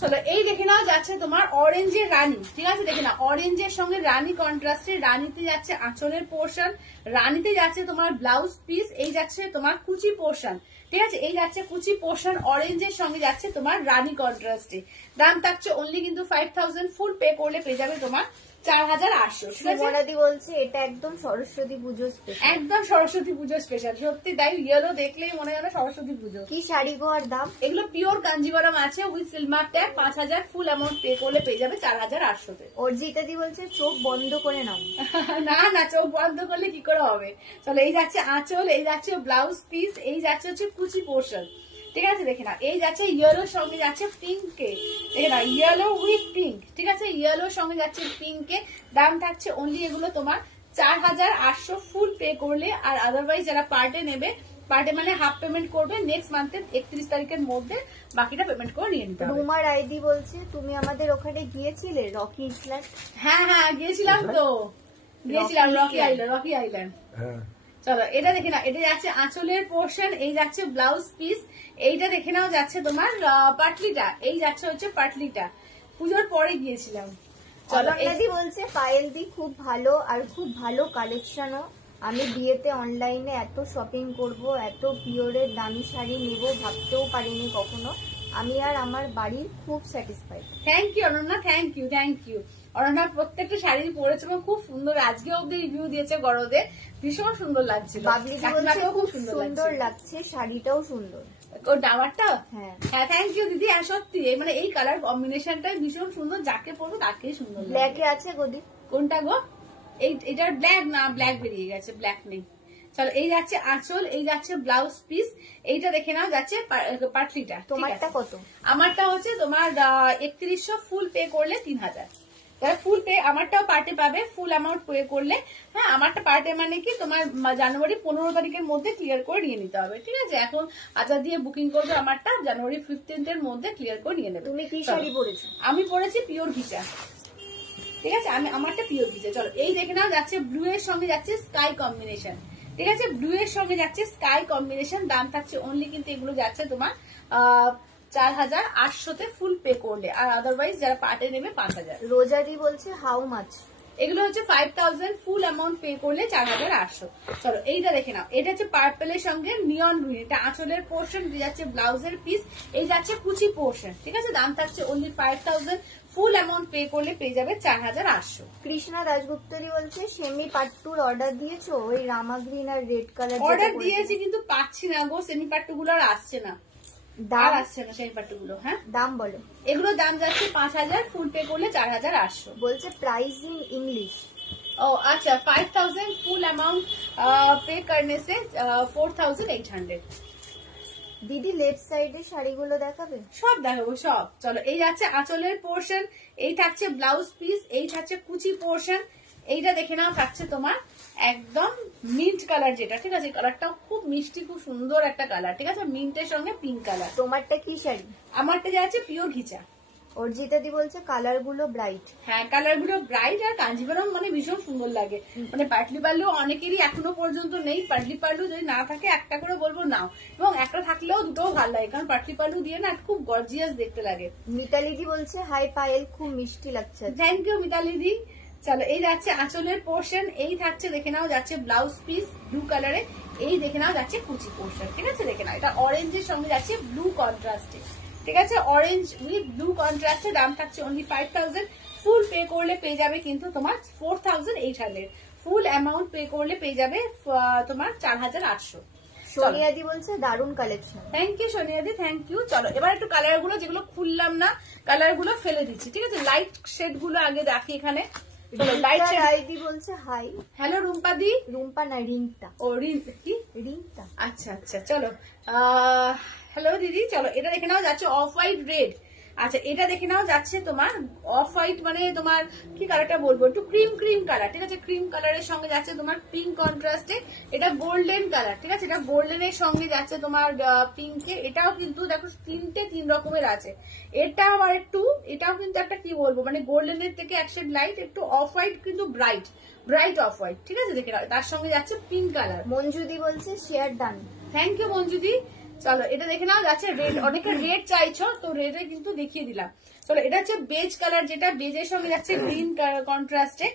চলো এই দেখে নাও যাচ্ছে তোমার অরেঞ্জের রানী। ঠিক আছে, দেখে নাও অরেঞ্জের সঙ্গে রানী কন্ট্রাস্টে, রানীতে যাচ্ছে আঁচলের পোর্শন, রানীতে যাচ্ছে তোমার ব্লাউজ পিস, এই যাচ্ছে তোমার কুচি পোর্শন। ঠিক আছে, এই যাচ্ছে কুচি পোর্শন, অরেঞ্জের সঙ্গে যাচ্ছে তোমার রানী কন্ট্রাস্টে, দাম থাকছে অনলি কিন্তু 5000, ফুল পে করলে পেয়ে যাবে তোমার 4800। ঠিক আছে, সুমনাদি বলছে এটা একদম সরস্বতী পুজো স্পেশাল। একদম সরস্বতী পুজো স্পেশাল, সত্যি তাই, ইয়েলো দেখলেই মনে হয় সরস্বতী পুজো। কি শাড়ি গো আর দাম? এগুলো পিওর কাঞ্জিভারাম আছে with silver tag, 5000, full amount pay করলে পেয়ে যাবে 4800-তে। অর্জিতাদি বলছে চোখ বন্ধ করে নাও। না না, চোখ বন্ধ করলে কি করে হবে। চলো এই যাচ্ছে আঁচল, এই যাচ্ছে ব্লাউজ পিস, এই যাচ্ছে হচ্ছে কুচি পোর্শন। ঠিক আছে, দেখে না, এই যাচ্ছে ইয়েলোর সঙ্গে যাচ্ছে পিঙ্কে, দেখে না ইয়েলো উইথ পিঙ্ক। ঠিক আছে, ইয়েলোর সঙ্গে যাচ্ছে পিঙ্কে, দাম থাকছে অনলি এগুলো তোমার 4800, ফুল পে করলে। আর আদারওয়াইজ যারা পার্টে নেবে, পার্টে মানে হাফ পেমেন্ট করবে, নেক্সট মান্থের 31 তারিখের মধ্যে বাকিটা পেমেন্ট করে নিয়ে নিতে হবে। রুমার আইডি বলছে তুমি আমাদের ওখানে গিয়েছিলে রকি ইসল্যান্ড? হ্যাঁ হ্যাঁ, গিয়েছিলাম তো, গিয়েছিলাম রকি আইল্যান্ড। হ্যাঁ, চলো এটা দেখে নাও, এটা যাচ্ছে আঁচলের পোর্শন, এই যাচ্ছে ব্লাউজ পিস, এইটা দেখে নাও যাচ্ছে তোমার পাটলিটা, এই যাচ্ছে হচ্ছে পাটলিটা, পুজোর পরে গিয়েছিলাম। চলো অলঙ্কাদি বলছে পায়েল দি খুব ভালো আর খুব ভালো কালেকশনও। আমি বিয়েতে অনলাইনে এত শপিং করব, এত পিওরের দামি শাড়ি নেব ভাবতেও পারিনি কখনো। আমি আর আমার বাড়ির খুব satisfied. Thank you Ananya, thank you thank you. Ananya প্রত্যেকটা শাড়ি পরেছে এবং খুব সুন্দর, আজকে অব্দি রিভিউ দিয়েছে গরদে, ভীষণ সুন্দর লাগছিল। বাবলিদি বলছে খুব সুন্দর সুন্দর লাগছে, শাড়িটাও সুন্দর। ওর ডাবারটা, হ্যাঁ হ্যাঁ থ্যাংক ইউ দিদি। হ্যাঁ সত্যি, মানে এই কালার কম্বিনেশনটাই ভীষণ সুন্দর, যাকে পরবো তাকেই সুন্দর লাগবে। ব্ল্যাকে আছে গদি? কোনটা গো? এটার ব্ল্যাক না, ব্ল্যাক বেরিয়ে গেছে, ব্ল্যাক নেই। চলো এই যাচ্ছে আঁচল, এই যাচ্ছে ব্লাউজ পিস, এইটা দেখে নাও যাচ্ছে পাটলিটা। তোমারটা কত? আমারটা হচ্ছে তোমার 3100, ফুল পে করলে 3000। ফুল পে আমারটাও পার্টে পাবে, ফুল অ্যামাউন্ট পে করলে। হ্যাঁ, আমারটা পার্টে মানে কি তোমার জানুয়ারি 15 তারিখের মধ্যে ক্লিয়ার করে নিয়ে নিতে হবে। ঠিক আছে, এখন আচার দিয়ে বুকিং করবে, আমারটা জানুয়ারি 15 এর মধ্যে ক্লিয়ার করে নিয়ে নেবে। তুমি কি শাড়ি পরেছো? আমি পরেছি পিওর ঘিচা। ঠিক আছে, আমি আমারটা পিওর ঘিচা। চলো এই দেখে নাও যাচ্ছে ব্লু এর সঙ্গে যাচ্ছে স্কাই কম্বিনেশন। ঠিক আছে, ব্লু এর সঙ্গে যাচ্ছে স্কাই কম্বিনেশন, দাম থাকছে অনলি কিন্তু এগুলো যাচ্ছে তোমার 4800-তে, ফুল পে করলে। আর আদারওয়াইজ যারা পার্টে নেবে 5000। রোজারি বলছে হাউ মাচ? এগুলো হচ্ছে 5000, ফুল অ্যামাউন্ট পে করলে 4800। চলো এইটা দেখে নাও, এটা হচ্ছে পার্পেলের সঙ্গে নিয়ন গ্রিন, এটা আঁচলের পোর্শন, যাচ্ছে ব্লাউজের পিস, এই যাচ্ছে কুচি পোর্শন। ঠিক আছে, দাম থাকছে অনলি 5000, ফুল অ্যামাউন্ট পে করলে পেয়ে যাবে 4800। কৃষ্ণা দাশগুপ্তরি বলছে সেমি পাট্টুর অর্ডার দিয়েছো? ওই রামা গ্রিন আর রেড কালার অর্ডার দিয়েছি কিন্তু পাচ্ছি না গো, সেমি পাট্টু গুলো আর আসছে না, দাম আসছে না সেমি পাট্টু গুলো। হ্যাঁ, দাম বলো। এগুলো দাম যাচ্ছে 5000, ফুল পে করলে 4800। বলছে প্রাইস ইন इंग्लिश। ओ अच्छा, 5000 फुल अमाउंट पे करने से 4800। দিদি লেফট সাইডে শাড়িগুলো দেখাবে? সব দেখাবো সব। চলো এই যাচ্ছে আঁচলের পোর্শন, এই থাকছে ব্লাউজ পিস, এই থাকছে কুচি পোর্শন, এইটা দেখে নাও থাকছে তোমার একদম মিন্ট কালার, যেটা ঠিক আছে, কালারটাও খুব মিষ্টি, খুব সুন্দর একটা কালার। ঠিক আছে, মিন্টের সঙ্গে পিঙ্ক কালার। তোমারটা কি শাড়ি? আমারটা যাচ্ছে পিওর ঘিচা। অর্জিতাদি বলছে কালার গুলো ব্রাইট। হ্যাঁ, কালার গুলো ব্রাইট, আর কাঞ্জিভারাম মানে ভীষণ সুন্দর লাগে। মানে পাটলি পাল্লু অনেকেরই এখনো পর্যন্ত নেই, পাটলি পাল্লু যদি না থাকে একটা করে বলবো নাও, এবং একটা থাকলেও দুটোও ভালো লাগে, কারণ পাটলি পাল্লু দিয়ে না খুব গর্জিয়াস দেখতে লাগে। মিতালিদি বলছে হাই পায়েল খুব মিষ্টি লাগছে। থ্যাংক ইউ মিতালিদি। চলো এই যাচ্ছে আঁচলের পোর্শন, এই থাকছে দেখে নাও যাচ্ছে ব্লাউজ পিস ব্লু কালারে, এই দেখে নাও যাচ্ছে কুচি পোর্শন। ঠিক আছে, দেখে নাও এটা অরেঞ্জের সঙ্গে যাচ্ছে ব্লু কন্ট্রাস্টে। ঠিক আছে, অরেঞ্জ উইথ ব্লু কন্ট্রাস্টে, দাম থাকছে অনলি 5000, ফুল পে করলে পেয়ে যাবে কিন্তু তোমার 4800, ফুল অ্যামাউন্ট পে করলে পেয়ে যাবে তোমার 4800। সোনিয়াদি বলছে দারুণ কালেকশন। থ্যাংক ইউ সোনিয়াদি, থ্যাংক ইউ। চলো এবার একটু কালার গুলো যেগুলো খুললাম না, কালার গুলো ফেলে দিচ্ছি। ঠিক আছে, লাইট শেড গুলো আগে রাখি এখানে। লাইট আইডি বলছে হাই। হ্যালো রুম্পাদি। রুম্পা না রিঙ্কটা। ও কি রিঙ্কটা? আচ্ছা আচ্ছা, চলো হ্যালো দিদি। চলো এটা দেখে নাও যাচ্ছে অফ হোয়াইট রেড, আচ্ছা এটা দেখে নাও যাচ্ছে তোমার অফ হোয়াইট, মানে তোমার কি কালারটা বলবো, একটু ক্রিম ক্রিম কালার, ঠিক আছে, ক্রিম কালারের সঙ্গে যাচ্ছে তোমার পিঙ্ক কন্ট্রাস্টে, এটা গোল্ডেন কালার, ঠিক আছে, এটা গোল্ডেনের সঙ্গে যাচ্ছে তোমার পিঙ্কে। এটাও কিন্তু দেখো তিন রকমের আছে, এটা আবার একটু, এটাও কিন্তু একটা কি বলবো মানে গোল্ডেনের থেকে এক শেড লাইট, একটু অফ হোয়াইট কিন্তু ব্রাইট অফ হোয়াইট, ঠিক আছে, দেখে নাও, তার সঙ্গে যাচ্ছে পিঙ্ক কালার। মঞ্জুদি বলছে শেয়ার ডান। থ্যাংক ইউ মঞ্জুদি। চলো এটা দেখে নাও যাচ্ছে রেড, অনেকে রেড চাইছো তো রেডে কিন্তু দেখিয়ে দিলাম। চলো এটা হচ্ছে বেজ কালার, যেটা বেজের সঙ্গে যাচ্ছে গ্রিন কন্ট্রাস্টে।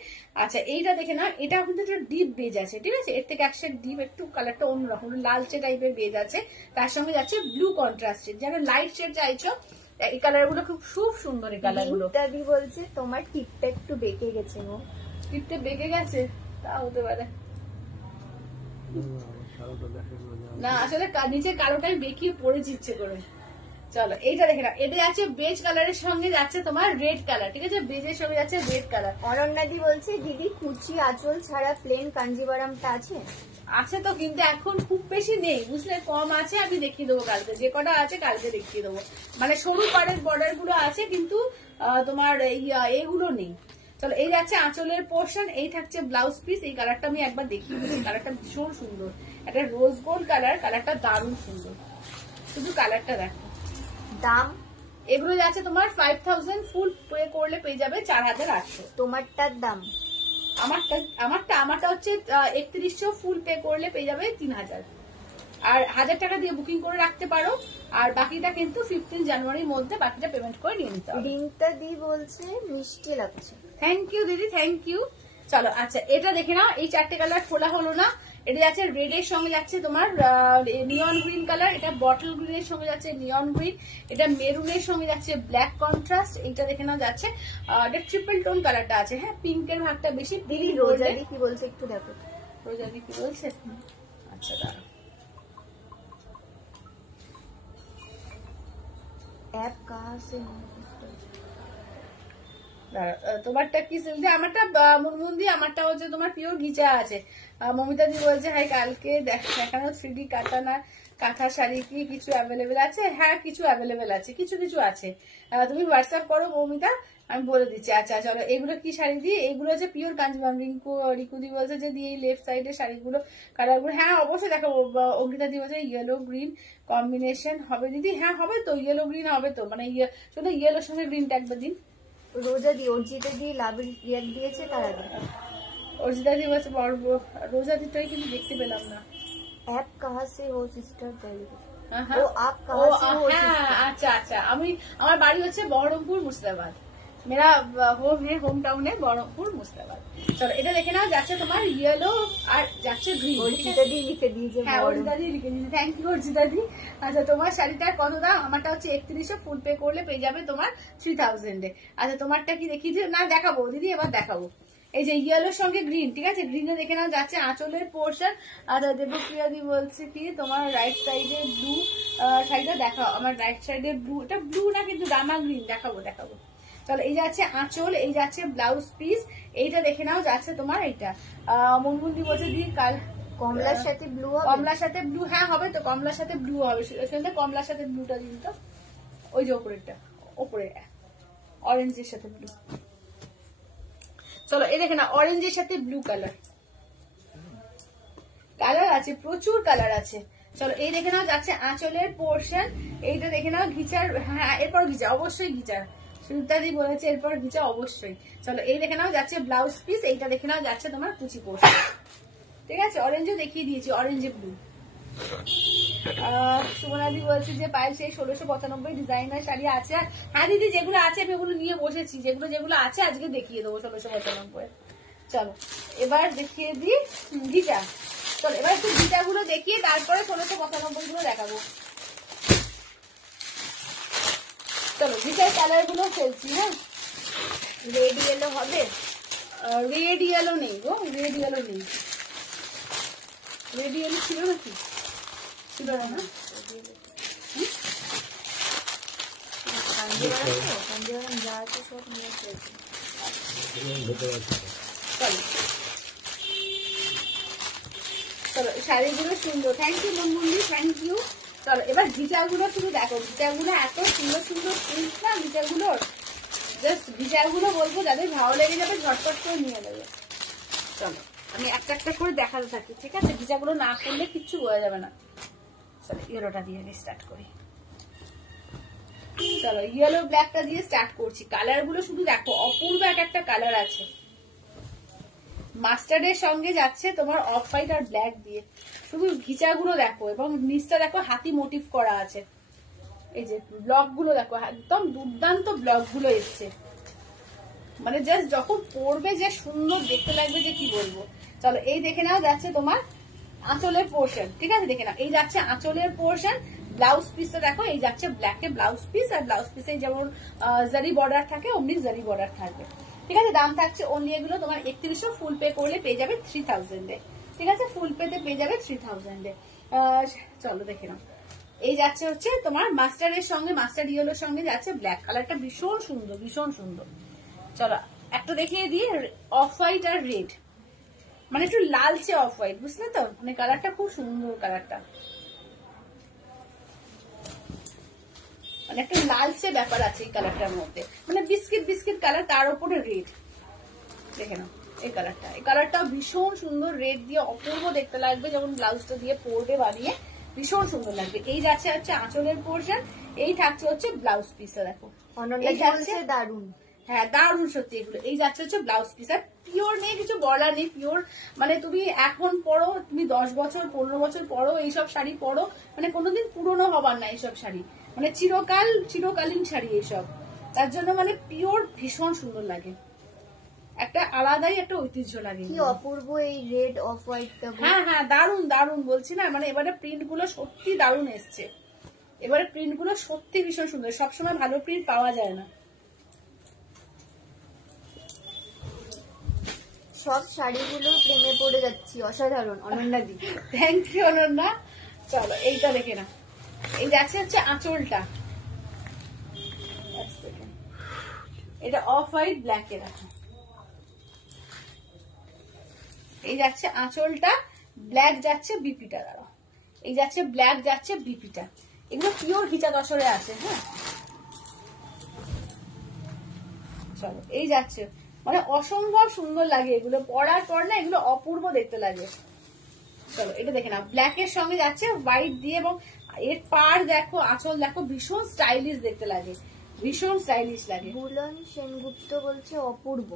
আচ্ছা এইটা দেখে নাও, এটা কিন্তু একটা ডিপ বেজ আছে, ঠিক আছে, এর থেকে একশো ডিপ, একটু কালারটা অন্যরকম লালচে টাইপের বেজ আছে, তার সঙ্গে যাচ্ছে ব্লু কন্ট্রাস্টে। যারা লাইট শেড চাইছো এই কালার গুলো খুব সুন্দর, এই কালার গুলো। দাদি বলছে তোমার টিপটা একটু বেঁকে গেছে গো। টিপটা বেঁকে গেছে, তা হতে পারে, না আসলে নিচে কালোটাই বেঁকিয়ে পড়েছে ইচ্ছে করে। চলো এইটা দেখে না, এটা যাচ্ছে বেজ কালারের সঙ্গে যাচ্ছে তোমার রেড কালার, ঠিক আছে, বেজের সঙ্গে যাচ্ছে রেড কালার। অনন্যাদি বলছে দিদি কুচি আঁচল ছাড়া প্লেন কাঞ্জিবারামটা আছে? আছে তো, কিন্তু এখন খুব বেশি নেই বুঝলে, কম আছে, আমি দেখিয়ে দেবো কালকে, যে কটা আছে কালকে দেখিয়ে দেবো। মানে সরু পাড়ের বর্ডার গুলো আছে কিন্তু তোমার এইগুলো নেই। চলো এই যাচ্ছে আঁচলের পোর্শন, এই থাকছে ব্লাউজ পিস। এই কালারটা আমি একবার দেখিয়ে দিচ্ছি, কালারটা ভীষণ সুন্দর, একটা রোজ গোল্ড কালার, কালারটা দারুণ সুন্দর, শুধু কালারটা দেখো। দাম এগুলো যাচ্ছে তোমার 5000, ফুল পে করলে পেয়ে যাবে 4800। তোমারটার দাম? আমারটা হচ্ছে 3100, ফুল পে করলে পেয়ে যাবে 3000, আর 1000 টাকা দিয়ে বুকিং করে রাখতে পারো, আর বাকিটা কিন্তু 15 জানুয়ারির মধ্যে বাকিটা পেমেন্ট করে নিয়ে নিতে হবে। রিঙ্কা দি বলছে মিষ্টি লাগছে। থ্যাংক ইউ দিদি, থ্যাংক ইউ। চলো আচ্ছা এটা দেখে নাও, এই চারটে কালার খোলা হলো না। এটা যাচ্ছে রেড এর সঙ্গে যাচ্ছে তোমার নিয়ন গ্রিন কালার, এটা বটল গ্রিন এর সঙ্গে যাচ্ছে নিয়ন গ্রিন, এটা মেরুনের সঙ্গে যাচ্ছে ব্ল্যাক কন্ট্রাস্ট। এইটা দেখে নাও যাচ্ছে এটা ট্রিপল টোন কালারটা আছে, হ্যাঁ পিঙ্কের ভাগটা বেশি। দিদি রোজাদি কি বলছে একটু দেখো। রোজাদি কি বলছে? আচ্ছা দাঁড়াও, ऐप कहाँ से তোমারটা কি সিলছে? আমারটা মুনমুন্দি, আমারটা হচ্ছে তোমার পিওর গিচা আছে। মমিতা দি বলছে হ্যাঁ কালকে দেখানো 3D কাঁথা শাড়ি কি কিছু অ্যাভেলেবেল আছে? হ্যাঁ কিছু অ্যাভেলেবেল আছে, কিছু আছে। তুমি হোয়াটসঅ্যাপ করো মমিতা, আমি বলে দিচ্ছি। আচ্ছা চলো এগুলো কি শাড়ি দিয়ে? এগুলো হচ্ছে পিওর কাঞ্জিভারম। রিকুদি বলছে যে দিয়ে এই লেফট সাইডের শাড়িগুলো কালারগুলো, হ্যাঁ অবশ্যই দেখো। অঙ্কিতা দি বলছে ইয়েলো গ্রিন কম্বিনেশন হবে দিদি, হ্যাঁ হবে তো, ইয়েলো গ্রিন হবে তো, মানে শুধু ইয়েলোর সঙ্গে গ্রিনটা একবার দিন। রোজা দি অর্জিতা দি লাভ রিয়াক্ট দিয়েছে তার আগে। অর্জিতা দি বলছে রোজা দিটাই কিন্তু দেখতে পেলাম না। ऐप कहाँ से हो सिस्टर? ও आप कहाँ से हो? আচ্ছা আচ্ছা, আমার বাড়ি হচ্ছে বহরমপুর মুর্শিদাবাদ, মেরা হোম টাউনে বহরমপুর মুর্শিদাবাদ। চলো এটা দেখে নাও যাচ্ছে তোমার ইয়েলো আর যাচ্ছে গ্রিন। অর্জিতা দি লিখে দিয়েছে। হ্যাঁ অর্জিতা দি লিখে দিয়েছে, থ্যাংক ইউ অর্জিতা দি। আচ্ছা তোমার শাড়িটার কত দাম? আমারটা হচ্ছে 3100, ফুল পে করলে পেয়ে যাবে তোমার 3000 এ। আচ্ছা তোমারটা কি দেখিয়ে দিও না? দেখাবো দিদি, এবার দেখাবো। এই যে ইয়েলোর সঙ্গে গ্রিন, ঠিক আছে, গ্রিনে দেখে নাও যাচ্ছে আঁচলের পোর্শন। আর দেবপ্রিয়া দি বলছে কি তোমার রাইট সাইডে ব্লু শাড়িটা দেখাও। আমার রাইট সাইডে ব্লু, এটা ব্লু না কিন্তু রামা গ্রিন, দেখাবো। চলো এই যাচ্ছে আঁচল, এই যাচ্ছে ব্লাউজ পিস। এইটা দেখে নাও যাচ্ছে তোমার এইটা মুনমুন্দি বলছে দি কাল কমলার সাথে ব্লু হবে? কমলার সাথে ব্লু, হ্যাঁ হবে তো, কমলার সাথে ব্লু হবে। শুনতে কমলার সাথে ব্লুটা দিন তো, ওই যে ওপরেরটা, ওপরে অরেঞ্জের সাথে ব্লু। চলো এই দেখে না, অরেঞ্জের সাথে ব্লু কালার আছে, প্রচুর কালার আছে। চলো এই দেখে নাও যাচ্ছে আঁচলের পোর্শন। এইটা দেখে নাও ঘিচার, হ্যাঁ এরপর ঘিচা, অবশ্যই ঘিচার। সুনিতাদি বলেছে এরপর ঘিচা অবশ্যই। চলো এই দেখে নাও যাচ্ছে ব্লাউজ পিস। এইটা দেখে নাও যাচ্ছে তোমার কুচি পোর্শন, ঠিক আছে। অরেঞ্জও দেখিয়ে দিয়েছি, অরেঞ্জে ব্লু। সুমনাদি বলছে যে পায়েল সেই 1695 ডিজাইনার শাড়ি আছে। হ্যাঁ দিদি যেগুলো আছে আমি ওগুলো নিয়ে বসেছি, যেগুলো আছে আজকে দেখিয়ে দেবো 1695। চলো এবার দেখিয়ে দিই ঘিচা। চলো এবার একটু ঘিচা গুলো দেখিয়ে তারপরে 1695 গুলো দেখাবো। চলো ঘিচার কালার গুলো ফেলছি। হ্যাঁ রেড ইয়েলো হবে? রেড ইয়েলো নেই গো, রেড ইয়েলো নেই। রেড ইয়েলো ছিল নাকি? ছিল না। কাঞ্জিভারম যা আছে সব নিয়ে ফেলছে। চলো শাড়িগুলো সুন্দর, থ্যাংক ইউ মনমুন্দি, থ্যাংক ইউ। চলো এবার ঘিচাগুলো শুধু দেখো, ঘিচাগুলো এত সুন্দর সুন্দর প্রিন্ট না ঘিচাগুলোর, জাস্ট ঘিচাগুলো বলবো যাদের ভালো লেগে যাবে ঝটপট করে নিয়ে নেবে। চলো আমি একটা একটা করে দেখাতে থাকি, ঠিক আছে? ঘিচাগুলো না করলে কিচ্ছু বোঝা যাবে না। চলো ইয়েলোটা দিয়ে স্টার্ট করি। চলো ইয়েলো ব্ল্যাকটা দিয়ে স্টার্ট করছি। কালার গুলো শুধু দেখো, অপূর্ব এক একটা কালার আছে। মাস্টার্ডের সঙ্গে যাচ্ছে তোমার অফ হোয়াইট আর ব্ল্যাক দিয়ে, শুধু ঘিচাগুলো দেখো এবং নিচটা দেখো হাতি মোটিভ করা আছে। এই যে ব্লক গুলো দেখো, একদম দুর্দান্ত ব্লক গুলো এসছে, মানে জাস্ট যখন পরবে যে সুন্দর দেখতে লাগবে যে কি বলবো। চলো এই দেখে নাও যাচ্ছে তোমার আঁচলের পোর্শন, ঠিক আছে? দেখে নাও এই যাচ্ছে আঁচলের পোর্শন। ব্লাউজ পিসটা দেখো, এই যাচ্ছে ব্ল্যাকে ব্লাউজ পিস, আর ব্লাউজ পিসে যেমন জারি বর্ডার থাকে অমনি জারি বর্ডার থাকবে, ঠিক আছে? দাম থাকছে অনলি এগুলো তোমার 3100, ফুল পে করলে পেয়ে যাবে 3000 এ, ঠিক আছে? ফুল পেতে পেয়ে যাবে 3000 এ। চলো দেখে নাও এই যাচ্ছে হচ্ছে তোমার মাস্টারের সঙ্গে, মাস্টার ইয়েলোর সঙ্গে যাচ্ছে ব্ল্যাক কালারটা, ভীষণ সুন্দর ভীষণ সুন্দর। চলো একটা দেখিয়ে দিই, অফ হোয়াইট আর রেড, মানে একটু লালচে অফ হোয়াইট, বুঝলে তো? মানে কালারটা খুব সুন্দর, কালারটা মানে একটা লালচে ব্যাপার আছে এই কালারটার মধ্যে, মানে বিস্কিট বিস্কিট কালার, তার উপরে রেড। দেখে নাও এই কালারটা, এই কালারটা ভীষণ সুন্দর, রেড দিয়ে অপূর্ব দেখতে লাগবে যখন ব্লাউজটা দিয়ে পরবে বানিয়ে, ভীষণ সুন্দর লাগবে। এই যাচ্ছে হচ্ছে আঁচলের পোর্শন, এই থাকছে হচ্ছে ব্লাউজ পিসটা দেখো, দারুন। হ্যাঁ দারুণ সত্যি এগুলো। এই যাচ্ছে হচ্ছে ব্লাউজ পিস, আর পিওর নেই, কিছু বলার নেই, পিওর মানে তুমি এখন পরো, তুমি 10 বছর 15 বছর পরো এইসব শাড়ি পরো, মানে কোনোদিন পুরনো হবার না এইসব শাড়ি, মানে চিরকালীন শাড়ি এইসব, তার জন্য মানে পিওর ভীষণ সুন্দর লাগে, একটা আলাদাই একটা ঐতিহ্য লাগে। কি অপূর্ব এই রেড অফ হোয়াইটটা। হ্যাঁ হ্যাঁ দারুণ দারুণ বলছি না, মানে এবারে প্রিন্ট গুলো সত্যি দারুণ এসছে, এবারে প্রিন্ট গুলো সত্যি ভীষণ সুন্দর, সবসময় ভালো প্রিন্ট পাওয়া যায় না। সব শাড়িগুলো প্রেমে পড়ে যাচ্ছি, অসাধারণ অনন্যা দি। Thank you Ananya. চলো এইটা দেখে না, এই যাচ্ছে হচ্ছে আঁচলটা, এটা অফ হোয়াইট ব্ল্যাক এ রাখা, এই যাচ্ছে আঁচলটা, ব্ল্যাক যাচ্ছে বিপিটা, দাঁড়া এই যাচ্ছে ব্ল্যাক যাচ্ছে বিপিটা, এগুলো পিওর ঘিচা দশরে আছে। হ্যাঁ চলো এই যাচ্ছে, মানে অসম্ভব সুন্দর লাগে এগুলো, পরার পর না এগুলো অপূর্ব দেখতে লাগে। চলো এটা দেখে না, ব্ল্যাক এর সঙ্গে যাচ্ছে হোয়াইট দিয়ে, এবং এর পার দেখো, আঁচল দেখো, ভীষণ স্টাইলিশ দেখতে লাগে, ভীষণ স্টাইলিশ লাগে। বুলন সেনগুপ্ত বলছে অপূর্ব।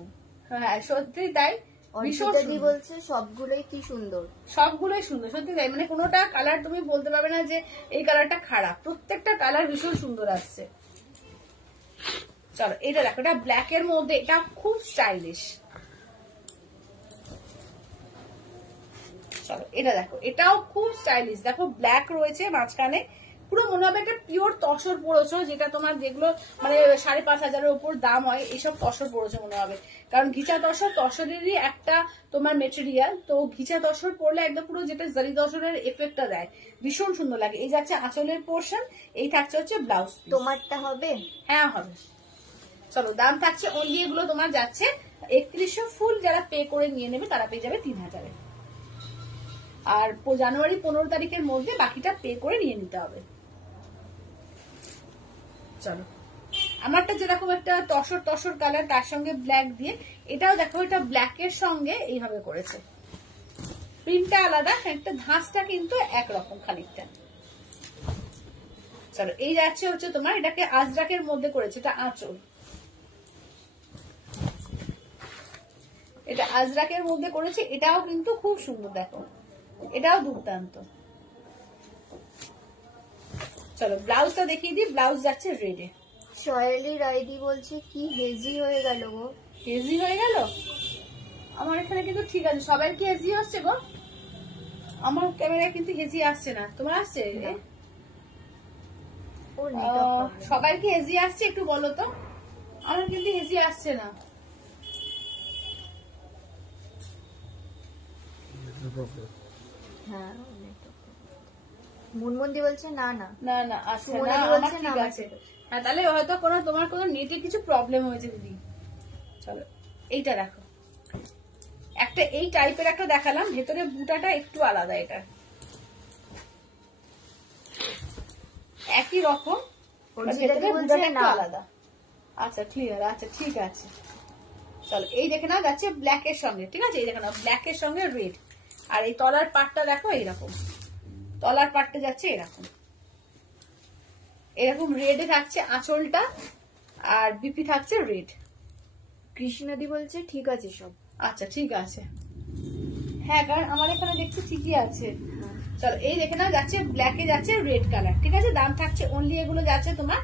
হ্যাঁ সত্যি তাই, ভীষণ সুন্দর বলছে সবগুলোই কি সুন্দর, সবগুলোই সুন্দর সত্যি তাই, মানে কোনোটা কালার তুমি বলতে পারবে না যে এই কালারটা খারাপ, প্রত্যেকটা কালার ভীষণ সুন্দর আসছে। চলো এটা দেখো, এটা ব্ল্যাক এর মধ্যে, এটা খুব স্টাইলিশ। চলো এটা দেখো, এটাও খুব স্টাইলিশ, দেখো ব্ল্যাক রয়েছে মাঝখানে, পুরো মনে হবে একটা পিওর তসর পড়েছো, যেটা তোমার যেগুলো মানে 5500 উপর দাম হয়, এইসব তসর পড়েছো মনে হবে, কারণ ঘিচা তসরেরই একটা তোমার মেটেরিয়াল, তো ঘিচা তসর পড়লে একদম পুরো যেটা জারি তসরের এফেক্টটা দেয়, ভীষণ সুন্দর লাগে। এই যাচ্ছে আঁচলের পোর্শন, এই থাকছে হচ্ছে ব্লাউজ। তোমারটা হবে? হ্যাঁ হবে। চলো দাম থাকছে অনলি এগুলো তোমার যাচ্ছে 3100, ফুল যারা পে করে নিয়ে নেবে তারা পেয়ে যাবে 3000 এ, আর জানুয়ারি 15 তারিখের মধ্যে বাকিটা পে করে নিয়ে নিতে হবে। চলো আমারটা যেরকম একটা তসর কালার, তার সঙ্গে ব্ল্যাক দিয়ে, এটাও দেখো, এটা ব্ল্যাক এর সঙ্গে এইভাবে করেছে, প্রিন্টটা আলাদা, একটা ধাঁচটা কিন্তু একরকম খানিকটা। চলো এই যাচ্ছে হচ্ছে তোমার, এটাকে আজরাকের মধ্যে করেছে, এটা আঁচল, এটা আজরাকের মধ্যে করেছে, এটাও কিন্তু খুব সুন্দর, দেখো এটাও দুর্দান্ত। চলো ব্লাউজটা দেখিয়ে দিই, ব্লাউজ যাচ্ছে রেডে। সয়ালি রায়দি বলছে কি হেজি হয়ে গেল গো। হেজি হয়ে গেল? আমার এখানে কিন্তু ঠিক আছে, সবাই কি হেজি আসছে গো? আমার ক্যামেরায় কিন্তু হেজি আসছে না, তোমার আসছে? সবাই কি হেজি আসছে একটু বলো তো, আমার কিন্তু হেজি আসছে না। হ্যাঁ মুনমুন্দি বলছে না না না না আসছে না, আমার ঠিক আছে। হ্যাঁ তাহলে হয়তো তোমার কোনো নেটে কিছু প্রবলেম হয়েছে দিদি। চলো এইটা দেখো, একটা এই টাইপের একটা দেখালাম, ভেতরে বুটাটা একটু আলাদা, এটা একই রকম, জিলাপি বলছে না। আলাদা। আচ্ছা ক্লিয়ার, আচ্ছা ঠিক আছে। চলো এই দেখে নাও যাচ্ছে ব্ল্যাক এর সঙ্গে, ঠিক আছে, এই দেখে নাও ব্ল্যাক এর সঙ্গে রেড। আর এই তলার পাটটা দেখো এইরকম, তলার পাটটা যাচ্ছে এরকম, এরকম রেডে থাকছে আঁচলটা, আর বিপি থাকছে রেড। কৃষ্ণাদি বলছে ঠিক আছে সব। আচ্ছা ঠিক আছে, হ্যাঁ কারণ আমার এখানে দেখছি ঠিকই আছে। চলো এই দেখে নাও যাচ্ছে ব্ল্যাকে যাচ্ছে রেড কালার, ঠিক আছে। দাম থাকছে অনলি এগুলো যাচ্ছে তোমার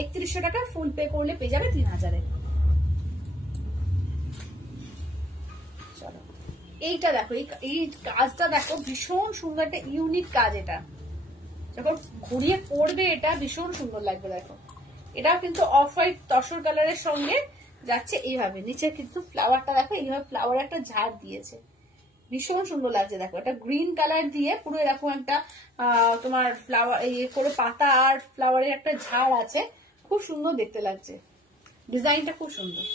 3100 টাকা, ফুল পে করলে পেয়ে যাবে 3000-এ। চলো এইটা দেখো, এই কাজটা দেখো, ভীষণ সুন্দর একটা ইউনিক কাজ। এটা যখন ঘুরিয়ে পড়বে এটা ভীষণ সুন্দর লাগবে। দেখো এটাও কিন্তু অফ হোয়াইট তসর কালারের সঙ্গে যাচ্ছে এইভাবে, নিচে কিন্তু ফ্লাওয়ারটা দেখো এইভাবে ফ্লাওয়ার একটা ঝাড় দিয়েছে, ভীষণ সুন্দর লাগছে। দেখো এটা গ্রিন কালার দিয়ে পুরো এরকম একটা তোমার ফ্লাওয়ার করে পাতা আর ফ্লাওয়ারের একটা ঝাড় আছে, খুব সুন্দর দেখতে লাগছে, ডিজাইনটা খুব সুন্দর।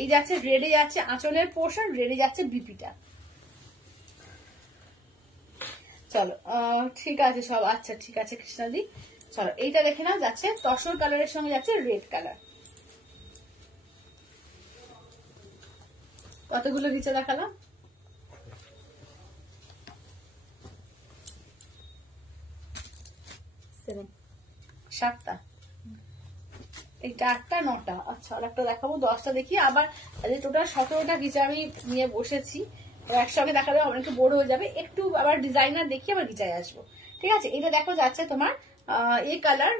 এই যাচ্ছে রেডে যাচ্ছে আঁচলের পোর্শন, রেডে যাচ্ছে বিপিটা। চলো ঠিক আছে সব, আচ্ছা ঠিক আছে কৃষ্ণাদি। চলো এইটা দেখে নাও যাচ্ছে তসর কালারের সঙ্গে যাচ্ছে রেড কালার। কতগুলো নিচে দেখালাম? 7টা, এইটা 8টা 9টা। আচ্ছা আর একটা দেখাবো, 10টা দেখি। আবার টোটাল 17টা গিচা আমি নিয়ে বসেছি, একসঙ্গে দেখালে অনেকে বোর হয়ে যাবে, একটু আবার ডিজাইনার দেখি আবার গিচায় আসবো, ঠিক আছে। এটা দেখো যাচ্ছে তোমার এই কালার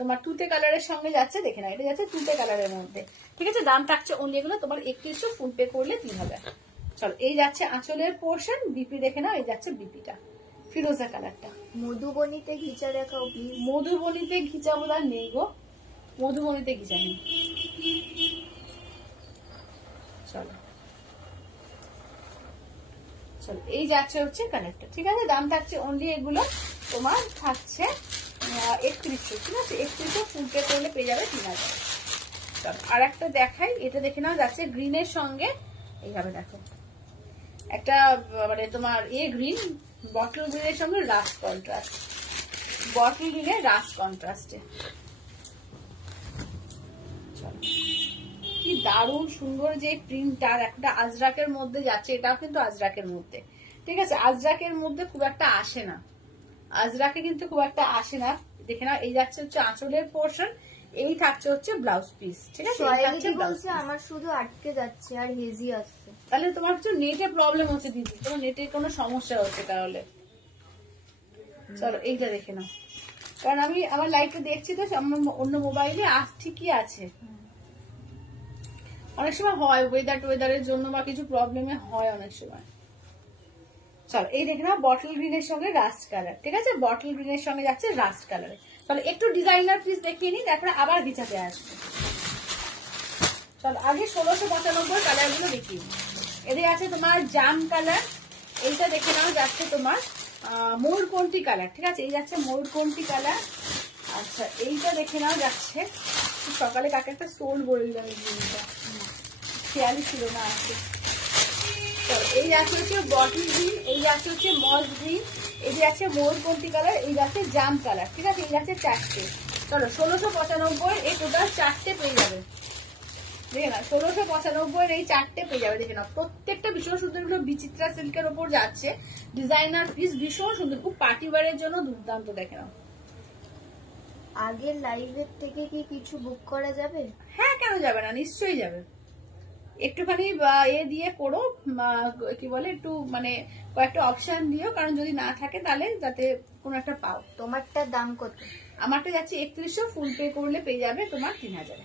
তোমার তুতে কালারের সঙ্গে যাচ্ছে, দেখে না এটা যাচ্ছে তুতে কালারের মধ্যে, ঠিক আছে। দাম থাকছে অন্য এগুলো তোমার 3100, ফুল পে করলে 3000। চলো এই যাচ্ছে আঁচলের পোর্শন, বিপি দেখে নাও, এই যাচ্ছে বিপিটা ফিরোজা কালারটা। মধুবনীতে ঘিচা দেখাও প্লিজ। মধুবনীতে ঘিচা বোধ নেই গো, মধুবনীতে ঘিচা নেই। চলো চলো এই যাচ্ছে হচ্ছে কালারটা, ঠিক আছে। দাম থাকছে অনলি এগুলো তোমার থাকছে 3100, ঠিক আছে। 3100 ফুল পে করলে পেয়ে যাবে 3000। চলো আর একটা দেখাই, এটা দেখে নাও যাচ্ছে গ্রিনের সঙ্গে এইভাবে দেখো একটা মানে তোমার গ্রিন, বটল গ্রিনের সঙ্গে রাস্ট কন্ট্রাস্ট, বটল গ্রিনের রাস্ট কন্ট্রাস্টে। কি দারুণ সুন্দর যে প্রিন্টটা, একটা আজরাকের মধ্যে যাচ্ছে, এটাও কিন্তু আজরাকের মধ্যে, ঠিক আছে। আজরাকের মধ্যে খুব একটা আসে না, আজরাকে কিন্তু খুব একটা আসে না। দেখে না এই যাচ্ছে হচ্ছে আঁচলের পোর্শন, এই থাকছে হচ্ছে ব্লাউজ পিস, ঠিক আছে। আমার শুধু আটকে যাচ্ছে আর হেজি আসছে। তাহলে তোমার হচ্ছে নেটে প্রবলেম হচ্ছে দিদি, তোমার নেটের কোনো সমস্যা হচ্ছে তাহলে। চলো এইটা দেখে নাও, কারণ আমি আমার লাইভটা দেখছি তো অন্য মোবাইলে ঠিকই আছে, অনেক সময় হয় ওয়েদারের জন্য বা কিছু প্রবলেমে হয় অনেক সময়। চলো এই দেখে নাও বটল গ্রিনের সঙ্গে রাস্ট কালার, ঠিক আছে। বটল গ্রিনের সঙ্গে যাচ্ছে রাস্ট কালারে। তাহলে একটু ডিজাইনার পিস দেখিয়ে নিই, তারপরে আবার বিছাতে আসবে। চলো আগে 1695 কালার গুলো দেখিয়ে নিই। এদের আছে তোমার জাম কালার, এইটা দেখে নাও যাচ্ছে তোমার ময়ূরকণ্ঠী কালার, ঠিক আছে। এই যাচ্ছে ময়ূরকণ্ঠী কালার। আচ্ছা এইটা দেখে নাও যাচ্ছে, সকালে কাকে একটা সোল বলে দিলাম, এই জিনিসটা খেয়ালই ছিল না আছে। এই যাচ্ছে হচ্ছে বটল গ্রিন, এই যাচ্ছে হচ্ছে মস গ্রিন, এই যাচ্ছে ময়ূরকণ্ঠী কালার, এই যাচ্ছে জাম কালার, ঠিক আছে। এই যাচ্ছে 4টে। চলো 1695 এই টোটাল 4টে পেয়ে যাবে, দেখে না 1695 এই 4টে পেয়ে যাবে। দেখে না প্রত্যেকটা ভীষণ সুন্দর, গুলো বিচিত্রা সিল্কের ওপর যাচ্ছে, ডিজাইনার পিস ভীষণ সুন্দর, খুব পার্টি ওয়্যারের জন্য দুর্দান্ত। দেখে নাও আগের লাইভের থেকে কি কিছু বুক করা যাবে? হ্যাঁ কেন যাবে না, নিশ্চয়ই যাবে। একটুখানি দিয়ে করো, কি বলে একটু মানে কয়েকটা অপশন দিও, কারণ যদি না থাকে তাহলে যাতে কোনো একটা পাও। তোমারটার দাম কত? আমারটা যাচ্ছে 3100, ফুল পে করলে পেয়ে যাবে তোমার 3000।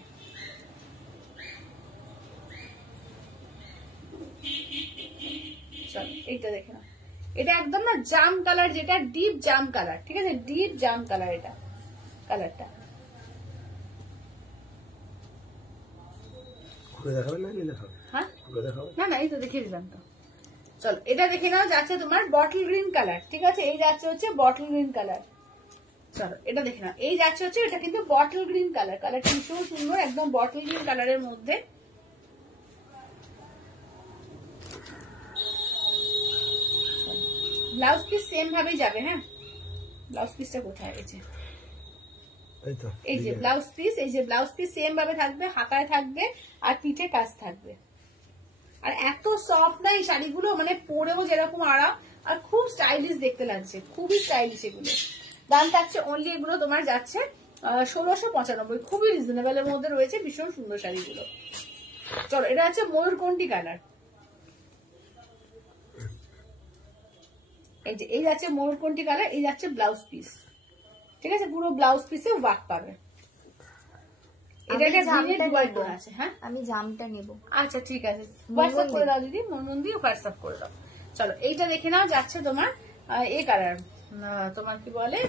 চলো এইটা দেখে নাও, এটা একদম না জাম কালার, যেটা ডিপ জাম কালার, ঠিক আছে। ডিপ জাম কালার এটা কালারটা। হ্যাঁ না না এই তো দেখিয়ে দিলাম তো। চলো এটা দেখে নাও যাচ্ছে তোমার বটল গ্রিন কালার, ঠিক আছে। এই যাচ্ছে হচ্ছে বটল গ্রিন কালার। চলো এটা দেখে নাও, এই যাচ্ছে হচ্ছে এটা কিন্তু বটল গ্রিন কালার, কালারটা ভীষণ সুন্দর, একদম বটল গ্রিন কালারের মধ্যে। ব্লাউজ পিস সেম ভাবেই যাবে, হ্যাঁ ব্লাউজ পিসটা কোথায় গেছে? এই তো এই যে ব্লাউজ পিস, এই যে ব্লাউজ পিস সেম ভাবে থাকবে, হাতায় থাকবে আর পিঠে কাজ থাকবে। আর এত সফট না এই শাড়িগুলো, মানে পরেও যেরকম আরাম আর খুব স্টাইলিশ দেখতে লাগছে, খুবই স্টাইলিশ এগুলো। দাম থাকছে অনলি, এগুলো তোমার যাচ্ছে 1695, খুবই রিজনেবল এর মধ্যে রয়েছে, ভীষণ সুন্দর শাড়িগুলো। চলো, এটা আছে ময়ূরকণ্ঠী কালার। এই যে এই যাচ্ছে ময়ূরকণ্ঠী কালার, এই যাচ্ছে ব্লাউজ পিস, ঠিক আছে? পুরো ব্লাউজ পিসে ওয়ার্ক পাবে। এটা একটা গ্রিনের দুয়ার টোন আছে। হ্যাঁ, আমি জামটা নেব। আচ্ছা ঠিক আছে, হোয়াটসঅ্যাপ করে দাও দিদি, মন দিয়ে হোয়াটসঅ্যাপ করে দাও। চলো, এইটা দেখে নাও, যাচ্ছে তোমার এই কালার, তোমার কি বলে,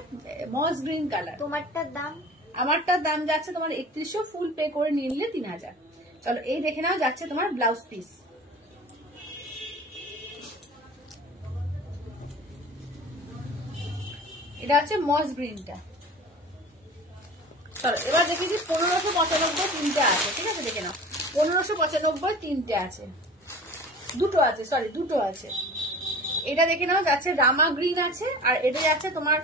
মস গ্রিন কালার। তোমারটার দাম? আমারটার দাম যাচ্ছে তোমার 3100, ফুল পে করে নিলে 3000। চলো, এই দেখে নাও, যাচ্ছে তোমার ব্লাউজ পিস। এটা হচ্ছে মস গ্রিনটা। চলো, এবার দেখেছি 1595 তিনটে আছে, ঠিক আছে? দেখে নাও, 1595 তিনটে আছে, দুটো আছে, সরি দুটো আছে। এটা দেখে নাও, যাচ্ছে রামা গ্রিন আছে, আর এটা যাচ্ছে তোমার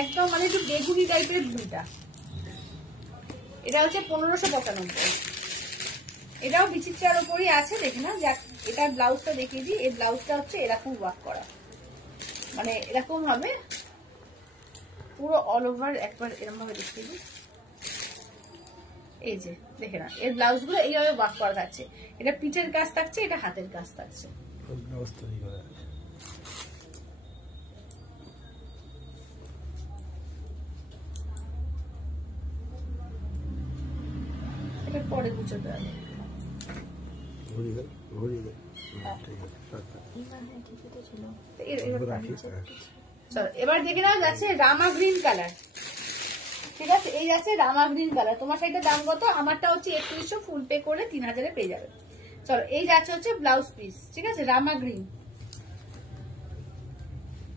একদম মানে একটু বেগুনি টাইপের ব্লুটা। এটা হচ্ছে 1595। এটাও বিচিত্রার উপরই আছে, দেখে নাও। এটা ব্লাউজটা দেখিয়ে দিই, এই ব্লাউজটা হচ্ছে এরকম ওয়ার্ক করা, মানে এরকম হবে পুরো অল ওভার, একবার এরকম ভাবে দেখিয়ে দিই। এই যে দেখে না, এর ব্লাউজ গুলো এইভাবে ওয়ার্ক করা থাকছে, এটা পিঠের কাজ থাকছে, এটা হাতের কাজ থাকছে। এটা পরে গুছোতে হবে। চলো, এবার দেখে নাও, যাচ্ছে রামা গ্রিন কালার, ঠিক আছে? এই যাচ্ছে রামা গ্রিন কালার। তোমার সাইডের দাম কত? আমারটা হচ্ছে 3100, ফুল পে করে 3000 পেয়ে যাবে। চলো, এই যাচ্ছে হচ্ছে ব্লাউজ পিস, ঠিক আছে? রামা গ্রিন,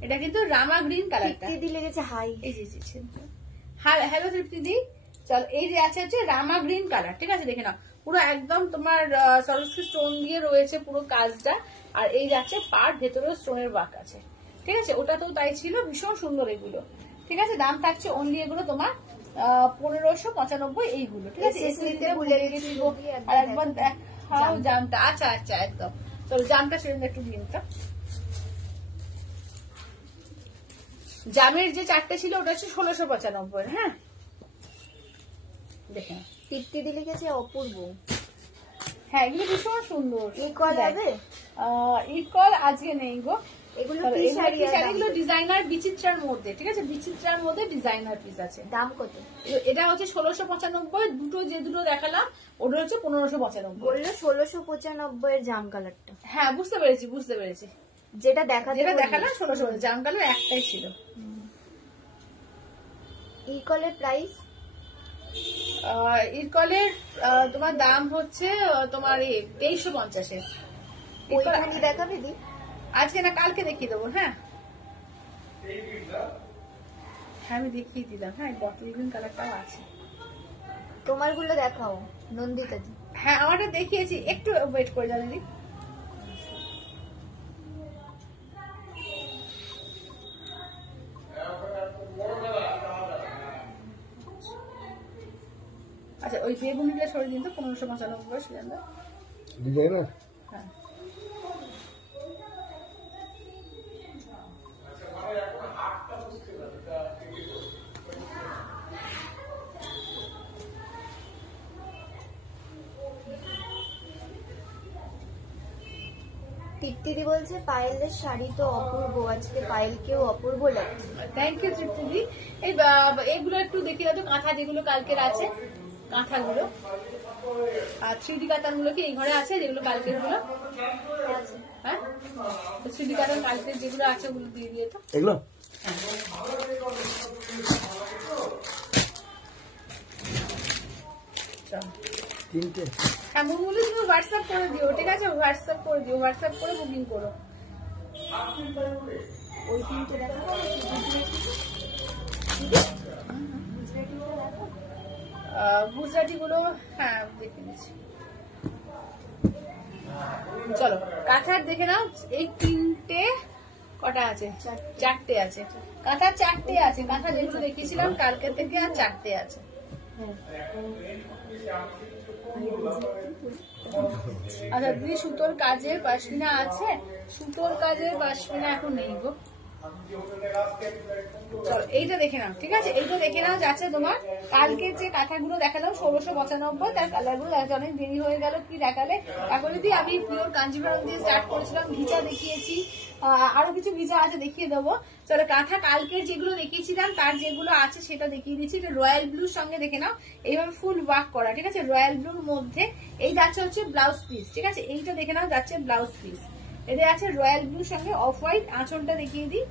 এটা কিন্তু রামা গ্রিন কালারটা। তৃপ্তি লেগেছে হাই। এই যে হ্যালো তৃপ্তি দি। চলো, এই যে আছে হচ্ছে রামা গ্রিন কালার, ঠিক আছে? দেখে নাও, পুরো একদম তোমার সরস্বতী স্টোন দিয়ে রয়েছে পুরো কাজটা, আর এই যাচ্ছে পার ভেতরেও স্টোনের ওয়ার্ক আছে, ঠিক আছে? ওটা তো তাই ছিল, ভীষণ সুন্দর এগুলো, ঠিক আছে? দাম থাকছে অনলি এগুলো তোমার 1595 এইগুলো, ঠিক আছে? আর একবার দেখাও জামটা। আচ্ছা আচ্ছা, একদম। চলো, জামটা সেরকম একটু দিন তো। জামের যে চারটে ছিল ওটা হচ্ছে 1695। হ্যাঁ, দেখে তৃপ্তি দিলে গেছে অপূর্ব। হ্যাঁ, এগুলো ভীষণ সুন্দর। ইকল হবে? ইকল আজকে নেই গো। এগুলো এগুলো ডিজাইনার বিচিত্রার মধ্যে, ঠিক আছে? বিচিত্রার মধ্যে ডিজাইনার পিস আছে। দাম কত? এটা হচ্ছে 1695, দুটো যে দুটো দেখালাম ওটা হচ্ছে 1595। বললো 1695 এর জাম কালারটা। হ্যাঁ, বুঝতে পেরেছি বুঝতে পেরেছি। যেটা দেখালাম 1600, জাম কালার একটাই ছিল। ইকলের প্রাইস? ইরকলের তোমার দাম হচ্ছে তোমার 2350। ওইখানে দেখাবে দি? আজকে না, কালকে দেখিয়ে দেবো। হ্যাঁ হ্যাঁ, আমি দেখিয়ে দিলাম। হ্যাঁ, বটল গ্রিন কালারটাও আছে। তোমার গুলো দেখাও নন্দিতা দি। হ্যাঁ, আমারটা দেখিয়েছি, একটু ওয়েট করে যান দিদি। আচ্ছা, ওই বেগুনিটা সরিয়ে দিন তো, 1595 সিলিন্ডার। হ্যাঁ, তৃপ্তিদি বলছে পায়েলের শাড়ি তো অপূর্ব, আজকে পায়েলকেও অপূর্ব লাগছে। থ্যাংক ইউ তৃপ্তিদি। এইগুলো একটু দেখি তো, কাঁথা যেগুলো কালকের আছে, কাঁথাগুলো আর 3D কাতান গুলো কি এই ঘরে আছে, যেগুলো কালকের গুলো? হ্যাঁ, 3D কাতান কালকের যেগুলো আছে ওগুলো দিয়ে দিয়ে তো এগুলো। তিনটে। হ্যাঁ, মুরমুলি তুমি হোয়াটসঅ্যাপ করে দিও, ঠিক আছে? হোয়াটসঅ্যাপ করে দিও, হোয়াটসঅ্যাপ করে বুকিং করো। ওই তিনটে দেখা গুজরাটি গুলো, হ্যাঁ দেখে নিচ্ছি। চলো, কাঁথার দেখে নাও, এই তিনটে কটা আছে? চারটে আছে। কাঁথা চারটে আছে, কাঁথা যেগুলো দেখিয়েছিলাম কালকে থেকে আর চারটে আছে। আচ্ছা দিদি সুতোর কাজের পশমিনা আছে? সুতোর কাজের পশমিনা এখন নেই গো। চলো এইটা দেখে নাও, ঠিক আছে? এইটা দেখে নাও যাচ্ছে তোমার কালকে যে কাঁথাগুলো দেখালাম 1695, তার কালারগুলো দেখাচ্ছে। অনেক দেরি হয়ে গেল, কি দেখালে? এখন যদি আমি পিওর কাঞ্জিভারম দিয়ে স্টার্ট করেছিলাম, ঘিচা দেখিয়েছি, আরো কিছু ঘিচা আছে দেখিয়ে দেবো। চলো কাঁথা কালকের যেগুলো দেখিয়েছিলাম তার যেগুলো আছে সেটা দেখিয়ে দিচ্ছি। এটা রয়্যাল ব্লুর সঙ্গে দেখে নাও, এইভাবে ফুল ওয়ার্ক করা, ঠিক আছে? রয়্যাল ব্লুর মধ্যে এই যাচ্ছে হচ্ছে ব্লাউজ পিস, ঠিক আছে? এইটা দেখে নাও যাচ্ছে ব্লাউজ পিস। এদের আছে রয়্যাল ব্লুর সঙ্গে অফ হোয়াইট। আঁচলটা দেখিয়ে দিই।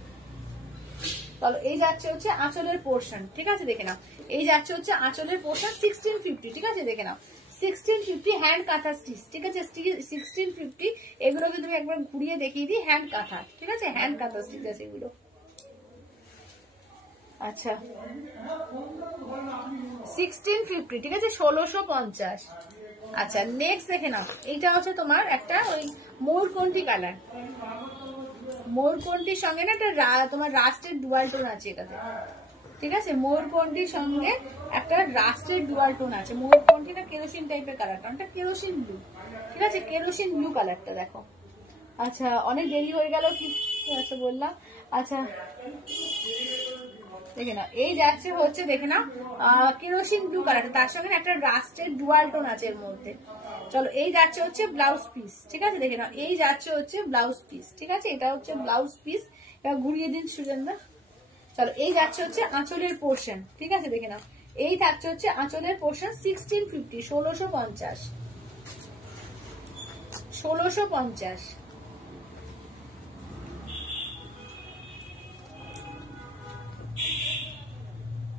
চলো এই যাচ্ছে হচ্ছে আঁচলের পোর্শন, ঠিক আছে? দেখে নাও এই যাচ্ছে হচ্ছে আঁচলের পোর্শন 1650, ঠিক আছে? দেখে নাও 1650 হ্যান্ড কাঁথা স্টিচ, ঠিক আছে? 1650 এগুলোকে তুমি একবার ঘুরিয়ে দেখিয়ে দিই। হ্যান্ড কাঁথা, ঠিক আছে? হ্যান্ড কাঁথা স্টিচ আছে এগুলো। আচ্ছা 1650, ঠিক আছে? 1650। আচ্ছা নেক্সট দেখে নাও, এইটা হচ্ছে তোমার একটা ওই ময়ূরকণ্ঠী কালার। ময়ূরকণ্ঠীর সঙ্গে না একটা তোমার রাস্টের ডুয়াল টোন আছে এটাতে, ঠিক আছে? ময়ূরকণ্ঠীর সঙ্গে একটা রাস্টের ডুয়াল টোন আছে। ময়ূরকণ্ঠীটা কেরোসিন টাইপের কালার, কারণটা কেরোসিন ব্লু, ঠিক আছে? কেরোসিন ব্লু কালারটা দেখো। আচ্ছা অনেক দেরি হয়ে গেল, কি আচ্ছা বললাম। আচ্ছা দেখে না এই যাচ্ছে হচ্ছে দেখে না কেরোসিন ব্লু কালারটা, তার সঙ্গে একটা রাস্টের ডুয়াল টোন আছে এর মধ্যে। চলো এই যাচ্ছে হচ্ছে ব্লাউজ পিস, ঠিক আছে? দেখে নাও এই যাচ্ছে হচ্ছে ব্লাউজ পিস, ঠিক আছে? এটা হচ্ছে ব্লাউজ পিস। এবার ঘুরিয়ে দিন সুজনদা। চলো এই যাচ্ছে হচ্ছে আঁচলের পোর্শন, ঠিক আছে? দেখে নাও এই থাকছে হচ্ছে আঁচলের পোর্শন 1650, 1650, 1650।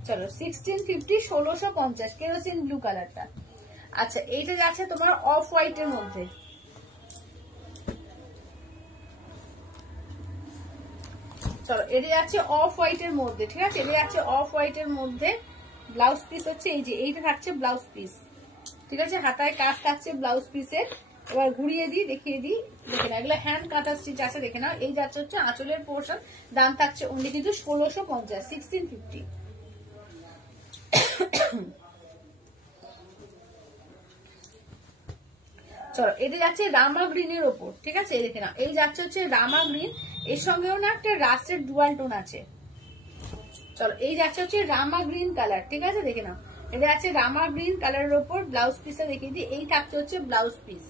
চলো 1650, 1650 কেরোসিন ব্লু কালারটা। আচ্ছা এইটা যাচ্ছে তোমার অফ হোয়াইটের মধ্যে, চলো এটা যাচ্ছে অফ হোয়াইটের মধ্যে, ঠিক আছে? এটা যাচ্ছে অফ হোয়াইটের মধ্যে। ব্লাউজ পিস হচ্ছে এই যে এইটা থাকছে ব্লাউজ পিস, ঠিক আছে? হাতায় কাজ থাকছে ব্লাউজ পিসের। এবার ঘুরিয়ে দিই দেখিয়ে দিই, দেখে না এগুলো হ্যান্ড কাঁথা স্টিচ আছে, দেখে নাও এই যাচ্ছে হচ্ছে আঁচলের পোর্শন। দাম থাকছে অনলি কিন্তু 1650, 1650। চলো এটা যাচ্ছে রামা গ্রিনের ওপর, ঠিক আছে? এই দেখে নাও এই যাচ্ছে হচ্ছে রামা গ্রিন, এর সঙ্গেও না একটা রাস্টের ডুয়াল টোন আছে। চলো এই যাচ্ছে হচ্ছে রামা গ্রিন কালার, ঠিক আছে? দেখে নাও এটা আছে রামা গ্রিন কালারের ওপর। ব্লাউজ পিসটা দেখিয়ে দিই, এই থাকছে হচ্ছে ব্লাউজ পিস,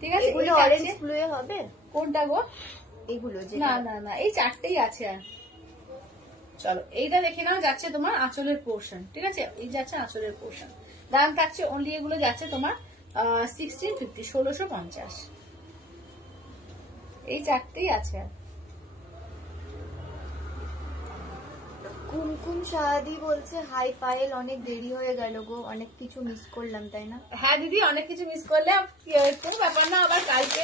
ঠিক আছে? এগুলো অরেঞ্জ ব্লুয়ে হবে? কোনটা গো? এগুলো না না না এই চারটেই আছে। আর চলো এইটা দেখে নাও যাচ্ছে তোমার আঁচলের পোর্শন, ঠিক আছে? এই যাচ্ছে আঁচলের পোর্শন। দাম থাকছে অনলি এগুলো যাচ্ছে তোমার 1650, 1650। এই চারটেই আছে। কুমকুম সাহাদি বলছে হাই পায়েল, অনেক দেরি হয়ে গেল গো, অনেক কিছু মিস করলাম তাই না? হ্যাঁ দিদি অনেক কিছু মিস করলে কোনো ব্যাপার না, আবার কালকে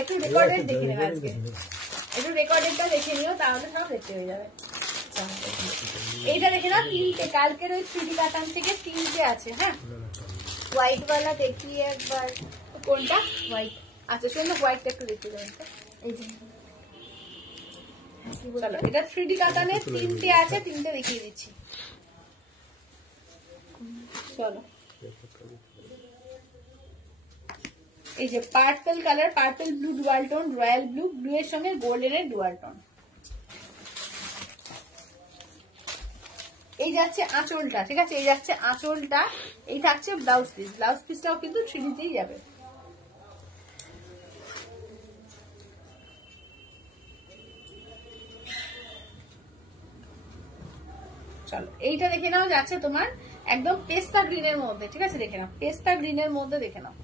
একটু রেকর্ডেড দেখে নেবে, আজকে একটু রেকর্ডেডটা দেখে নিও, তাহলে সব দেখতে হয়ে যাবে। এইটা দেখে নাও তিনটে, কালকের ওই 3D কাতান থেকে তিনটে আছে। হ্যাঁ হোয়াইট ওয়ালা দেখিয়ে একবার। কোনটা? হোয়াইট। আচ্ছা শোনো হোয়াইটটা একটু দেখিয়ে দেবেন তো। এই যে চলো এটা 3D কাতানে তিনটে আছে, তিনটে দেখিয়ে দিচ্ছি। চলো এই যে purple colour, purple blue dual tone, royal blue, blue এর সঙ্গে গোল্ডেনের ডুয়াল টোন। এই যাচ্ছে আঁচলটা, ঠিক আছে? এই যাচ্ছে আঁচলটা, এই থাকছে ব্লাউজ পিস। ব্লাউজ পিসটাও কিন্তু 3D তেই যাবে। চলো এইটা দেখে নাও যাচ্ছে তোমার একদম পেস্তা গ্রিনের মধ্যে, ঠিক আছে? দেখে নাও পেস্তা গ্রিনের মধ্যে, দেখে নাও।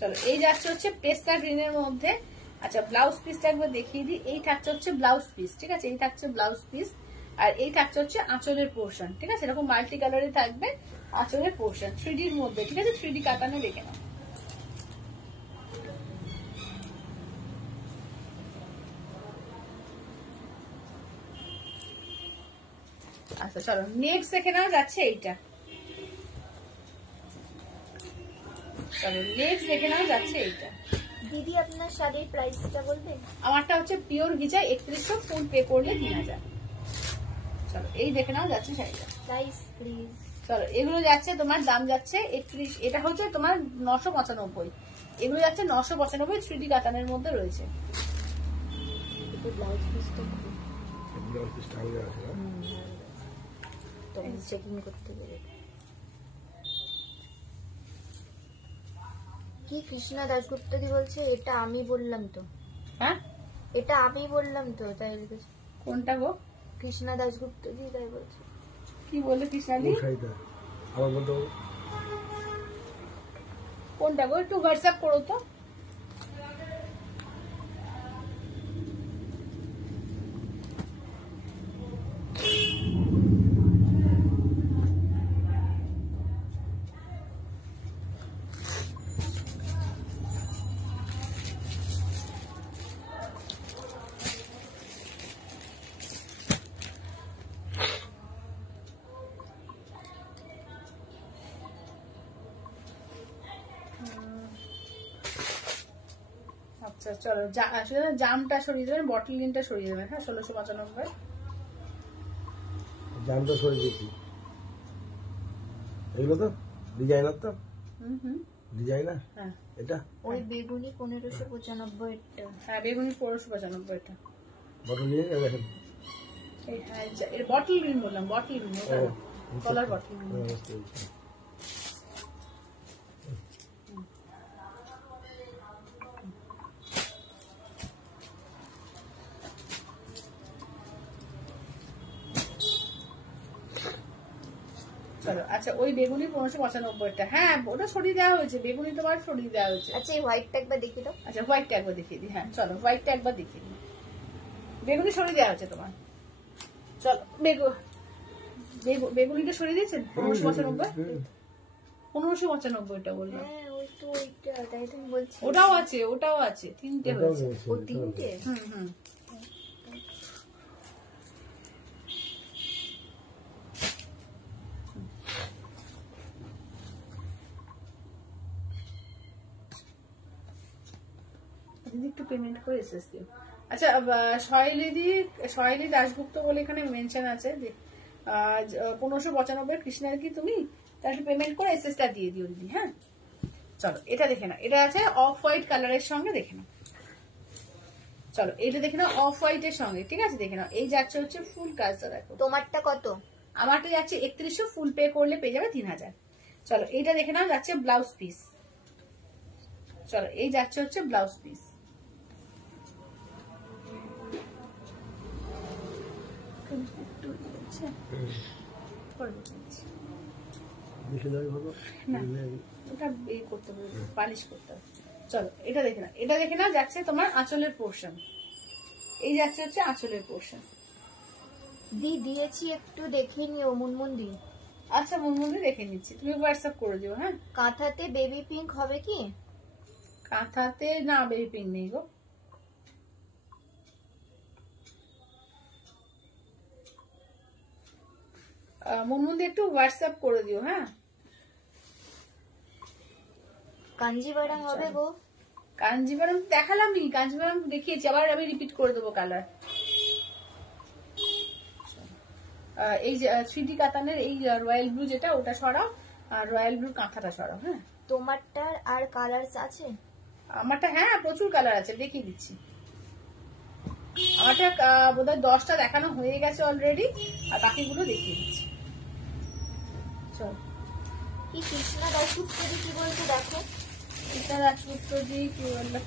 চলো এই যাচ্ছে হচ্ছে পেস্তা গ্রিনের মধ্যে। আচ্ছা ব্লাউজ পিসটা একবার দেখিয়ে দিই, এই থাকছে হচ্ছে ব্লাউজ পিস, ঠিক আছে? এই থাকছে ব্লাউজ পিস, আর এই থাকছে হচ্ছে আঁচলের পোর্শন, ঠিক আছে? এরকম মাল্টি কালারে থাকবে আঁচলের পোর্শন 3D এর মধ্যে, ঠিক আছে? 3D কাটানো দেখে নাও। আচ্ছা চলো নেক্সট দেখে নাও যাচ্ছে এইটা। চলো নেক্সট দেখে নাও যাচ্ছে এইটা। দিদি আপনার শাড়ির প্রাইসটা বলবেন? আমারটা হচ্ছে পিওর গিজা 3100, ফুল পে করলে 3000। চলো এই দেখে নাও যাচ্ছে শাড়িটা। Price please. চলো এগুলো যাচ্ছে তোমার দাম যাচ্ছে 31, এটা হচ্ছে তোমার 995, এগুলো যাচ্ছে 995, 3D কাতানের মধ্যে রয়েছে। ব্লাউজ পিসটা ব্লাউজ পিসটা আলাদা আছে না? তো চেকিং করতে গেলে কি কৃষ্ণা দাশগুপ্ত দি বলছে এটা আমি বললাম তো, হ্যাঁ এটা আমি বললাম তো, তাই কোনটা গো? কৃষ্ণা দাশগুপ্ত দি তাই বলছে। কি বললে কৃষ্ণাদি? কোন শাড়িটা আমার বলতে হবে? কোনটা গো একটু হোয়াটসঅ্যাপ করো তো। আচ্ছা চলো আসলে জামটা সরিয়ে দেবেন, বটল গ্রিনটা সরিয়ে দেবেন। হ্যাঁ 1695। জানটা সরে দিয়েছি। এগুলো তো ডিজাইনার, তো হুম ডিজাইনার হ্যাঁ এটা ওই বেগুনি 1595 টা। হ্যাঁ বেগুনি 1595 এটা। বটল নিয়ে দেখেন। এই হ্যাঁ এর বটল গ্রিন বললাম, বটল গ্রিন ওটা ও, কলার বটল গ্রিন। চলো আচ্ছা ওই বেগুনি 1595টা, হ্যাঁ ওটা সরিয়ে দেওয়া হয়েছে, বেগুনি তোমার সরিয়ে দেওয়া হয়েছে। আচ্ছা এই হোয়াইটটা একবার দেখিয়ে দাও। আচ্ছা হোয়াইটটা একবার দেখিয়ে দিই। হ্যাঁ চলো হোয়াইটটা একবার দেখিয়ে দিই। বেগুনি সরিয়ে দেওয়া হয়েছে তোমার। চলো বেগুনিটা সরিয়ে দিয়েছেন 1595, 1595টা বললাম। হ্যাঁ ওই তো ওইটা, তাই তো আমি বলছি। ওটাও আছে, ওটাও আছে, তিনটে হয়েছে। ও তিনটে। হুম দিদি একটু পেমেন্ট করে এসএস দিও। আচ্ছা শৈলী দাশগুপ্ত বলে এখানে মেনশন আছে যে 1595 কৃষ্ণার কি তুমি তার পেমেন্ট করে এসএসটা দিয়ে দিও দিদি। হ্যাঁ চলো এটা দেখে নাও, এটা আছে অফ হোয়াইট কালারের সঙ্গে, দেখে নাও। চলো এইটা দেখে নাও অফ হোয়াইটের সঙ্গে, ঠিক আছে দেখে নাও। এই যাচ্ছে হচ্ছে ফুল কাজটা দেখো। তোমারটা কত? আমারটা যাচ্ছে 3100, ফুল পে করলে পেয়ে যাবে 3000। চলো এইটা দেখে নাও যাচ্ছে ব্লাউজ পিস। চলো এই যাচ্ছে হচ্ছে ব্লাউজ পিস। দেখে যাবে ভালো না ওটা করতে হবে, পালিশ করতে হবে। চলো এটা দেখে না, এটা দেখে না যাচ্ছে তোমার আঁচলের পোর্শন। এই যাচ্ছে হচ্ছে আঁচলের পোর্শন। দি দিয়েছি একটু দেখে নিও মুনমুন্দি। আচ্ছা মুনমুন্দি দেখে নিচ্ছি, তুমি হোয়াটসঅ্যাপ করে দিও। হ্যাঁ কাঁথাতে বেবি পিঙ্ক হবে কি? কাঁথাতে না বেবি পিঙ্ক নেই গো। মুনমুন্দি একটু হোয়াটসঅ্যাপ করে দিও। হ্যাঁ কাঞ্জিভারাম হবে গো? কাঞ্জিভারাম দেখালামই, কাঞ্জিভারাম দেখিয়েছি, আবার আমি রিপিট করে দেবো কালার। এই যে 3D কাতানের এই রয়্যাল ব্লু যেটা, ওটা সরাও, আর রয়্যাল ব্লুর কাঁথাটা সরাও। হ্যাঁ তোমারটার আর কালার আছে? আমারটা হ্যাঁ প্রচুর কালার আছে, দেখিয়ে দিচ্ছি। আমারটা বোধহয় 10টা দেখানো হয়ে গেছে অলরেডি, আর বাকিগুলো দেখিয়ে দিচ্ছি। চল কি কৃষ্ণা দাশগুপ্ত দি কি বলছে দেখো। কৃষ্ণা দাশগুপ্ত দি কি বললো?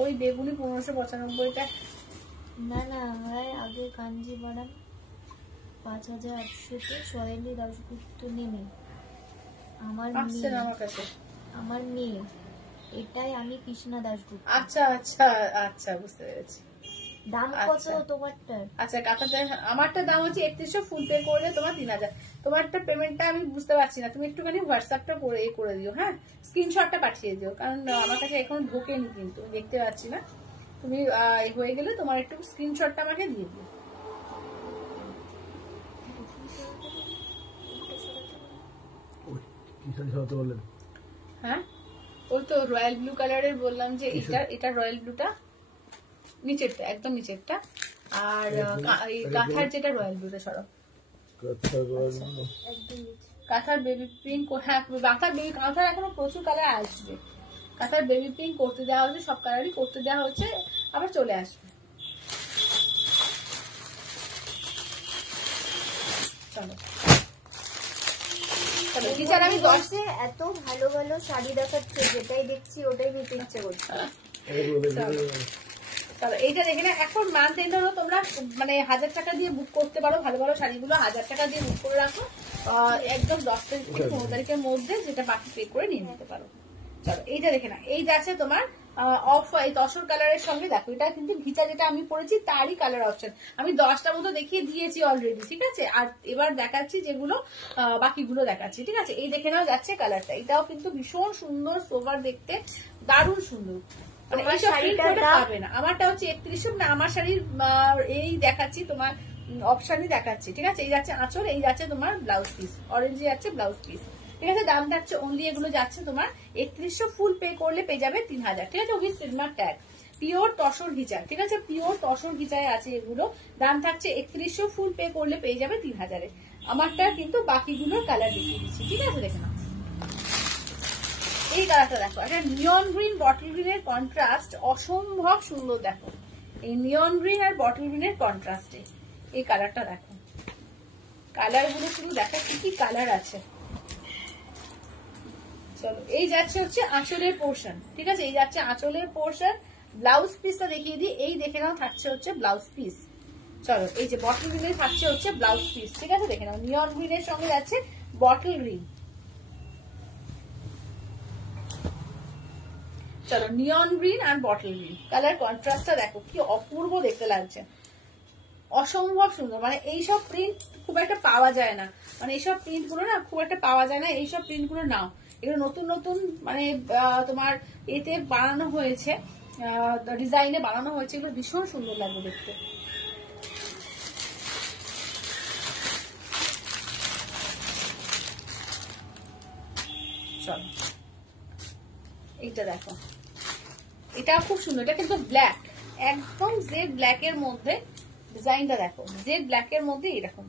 ওই বেগুনি 1595টা না না হয় আগে কাঞ্জিভারাম 5800-তে শৈলী দাশগুপ্ত নেমে আমার আসছে না মেয়ে, আমার কাছে। আমার মেয়ে, এটাই আমি কৃষ্ণা দাশগুপ্ত। আচ্ছা আচ্ছা আচ্ছা বুঝতে পেরেছি। দাম কত আচ্ছা। তোমারটার? আচ্ছা কাঁথাটা আমারটা দাম হচ্ছে 3100, ফুল পে করলে তোমার 3000। তোমারটা পেমেন্টটা আমি বুঝতে পারছি না, তুমি একটুখানি হোয়াটসঅ্যাপটা করে করে দিও। হ্যাঁ স্ক্রিনশটটা পাঠিয়ে দিও, কারণ আমার কাছে এখন ঢোকেনি, কিন্তু দেখতে পাচ্ছি না। তুমি হয়ে গেলে তোমার একটু স্ক্রিনশটটা আমাকে দিয়ে দিও। কি কি শাড়ি সরাতে বললেন? হ্যাঁ ওই তো রয়্যাল ব্লু কালারের বললাম যে এটা রয়্যাল ব্লুটা নিচেরটা একদম নিচেরটা, আর এই কাঁথার যেটা রয়্যাল ব্লুটা সরো কাঁথার বেবি পিঙ্ক। হ্যাঁ কাঁথার এখনো প্রচুর কালার আসবে। কাঁথার বেবি পিঙ্ক করতে দেওয়া হচ্ছে, সব কালারই করতে দেওয়া হচ্ছে, আবার চলে আসবে। চলো আমি বসে এত ভালো ভালো শাড়ি দেখাচ্ছে, যেটাই দেখছি ওটাই নিতে ইচ্ছে করছে। চলো এইটা দেখে না, এখন মান্থ এন্ড হলো, তোমরা মানে 1000 টাকা দিয়ে বুক করতে পারো ভালো ভালো শাড়িগুলো, 1000 টাকা দিয়ে বুক করে রাখো, একদম 10 তারিখ থেকে 15 তারিখের মধ্যে, যেটা বাকি পে করে নিয়ে নিতে পারো। চলো এইটা দেখে না, এই যাচ্ছে তোমার অফ এই তসর কালারের সঙ্গে, দেখো এটা কিন্তু ঘিচা যেটা আমি পরেছি তারই কালার অপশন, আমি 10টা মতো দেখিয়ে দিয়েছি অলরেডি, ঠিক আছে। আর এবার দেখাচ্ছি যেগুলো বাকিগুলো দেখাচ্ছি, ঠিক আছে। এই দেখে নাও যাচ্ছে কালারটা, এটাও কিন্তু ভীষণ সুন্দর সোভার দেখতে, দারুণ সুন্দর। মানে এইসব প্রিন্ট পাবে না। আমারটা হচ্ছে 3100, না আমার শাড়ির এই দেখাচ্ছি তোমার অপশনই দেখাচ্ছি, ঠিক আছে। এই যাচ্ছে আঁচল, এই যাচ্ছে তোমার ব্লাউজ পিস, অরেঞ্জ যাচ্ছে ব্লাউজ পিস, ঠিক আছে। দাম যাচ্ছে অনলি, এগুলো যাচ্ছে তোমার 3100, ফুল পে করলে পেয়ে যাবে 3000, ঠিক আছে, with silver tag, pure tussar ghicha, ঠিক আছে, পিওর তসর ঘিচায় আছে এগুলো। দাম থাকছে 3100, ফুল পে করলে পেয়ে যাবে 3000-এ। আমারটা কিন্তু বাকিগুলোর কালার দেখিয়ে দিচ্ছি, ঠিক আছে। দেখে নাও এই কালারটা, দেখো একটা নিয়ন গ্রিন বটল গ্রিনের কন্ট্রাস্ট, অসম্ভব সুন্দর। দেখো এই নিয়ন গ্রিন আর বটল গ্রিনের কন্ট্রাস্টে এই কালারটা দেখো, কালার গুলো শুধু দেখা কি কি কালার আছে। চলো এই যাচ্ছে হচ্ছে আঁচলের পোর্শন, ঠিক আছে, এই যাচ্ছে আঁচলের পোর্শন। ব্লাউজ পিসটা দেখিয়ে দিই, এই দেখে নাও থাকছে হচ্ছে ব্লাউজ পিস। চলো এই যে বটল গ্রিনের থাকছে হচ্ছে ব্লাউজ পিস, ঠিক আছে, দেখে নাও নিয়ন গ্রিনের সঙ্গে যাচ্ছে বটল গ্রিন। চলো নিয়ন গ্রিন আর বটল গ্রিন কালার কন্ট্রাস্টটা দেখো কি অপূর্ব দেখতে লাগছে, অসম্ভব সুন্দর। মানে এইসব প্রিন্ট খুব একটা পাওয়া যায় না, মানে এইসব প্রিন্ট গুলো না খুব একটা পাওয়া যায় না, এইসব প্রিন্ট গুলো নাও, এগুলো নতুন নতুন মানে তোমার এতে বানানো হয়েছে, ডিজাইনে বানানো হয়েছে, এগুলো ভীষণ সুন্দর লাগবে দেখতে। চলো এইটা দেখো, এটা খুব সুন্দর, এটা কিন্তু ব্ল্যাক, একদম জেড ব্ল্যাক এর মধ্যে ডিজাইনটা দেখো, জেড ব্ল্যাক এর মধ্যে এরকম,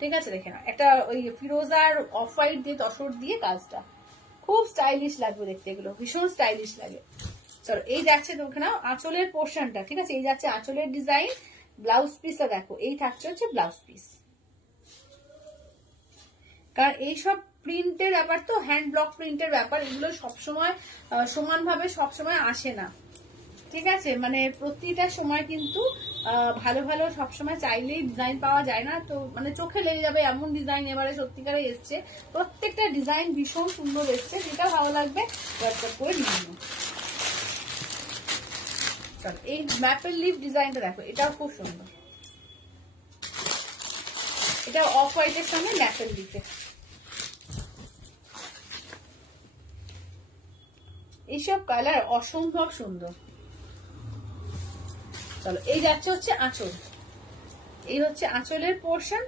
ঠিক আছে। দেখে না একটা ওই ফিরোজার অফ হোয়াইট দিয়ে তসর দিয়ে কাজটা, খুব স্টাইলিশ লাগবে দেখতে, এগুলো ভীষণ স্টাইলিশ লাগে। চলো এই যাচ্ছে দেখে নাও আঁচলের পোর্শনটা, ঠিক আছে, এই যাচ্ছে আঁচলের ডিজাইন। ব্লাউজ পিসটা দেখো, এই থাকছে হচ্ছে ব্লাউজ পিস, কারণ এইসব প্রিন্টের ব্যাপার তো, হ্যান্ড ব্লক প্রিন্টের ব্যাপার, এগুলো সবসময় সমানভাবে সবসময় আসে না, ঠিক আছে। মানে প্রতিটা সময় কিন্তু ভালো ভালো সবসময় চাইলেই ডিজাইন পাওয়া যায় না, তো মানে চোখে লেগে যাবে এমন ডিজাইন এবারে সত্যিকারে এসছে, প্রত্যেকটা ডিজাইন ভীষণ সুন্দর এসছে, যেটা ভালো লাগবে হোয়াটসঅ্যাপ করে নিয়ে নিন। চল এই ম্যাপেল লিফ ডিজাইনটা দেখো, এটাও খুব সুন্দর, এটা অফ হোয়াইটের সঙ্গে ম্যাপেল লিফে, এইসব কালার অসম্ভব সুন্দর। চলো এই যাচ্ছে হচ্ছে আঁচল, এই হচ্ছে আঁচলের পোর্শন,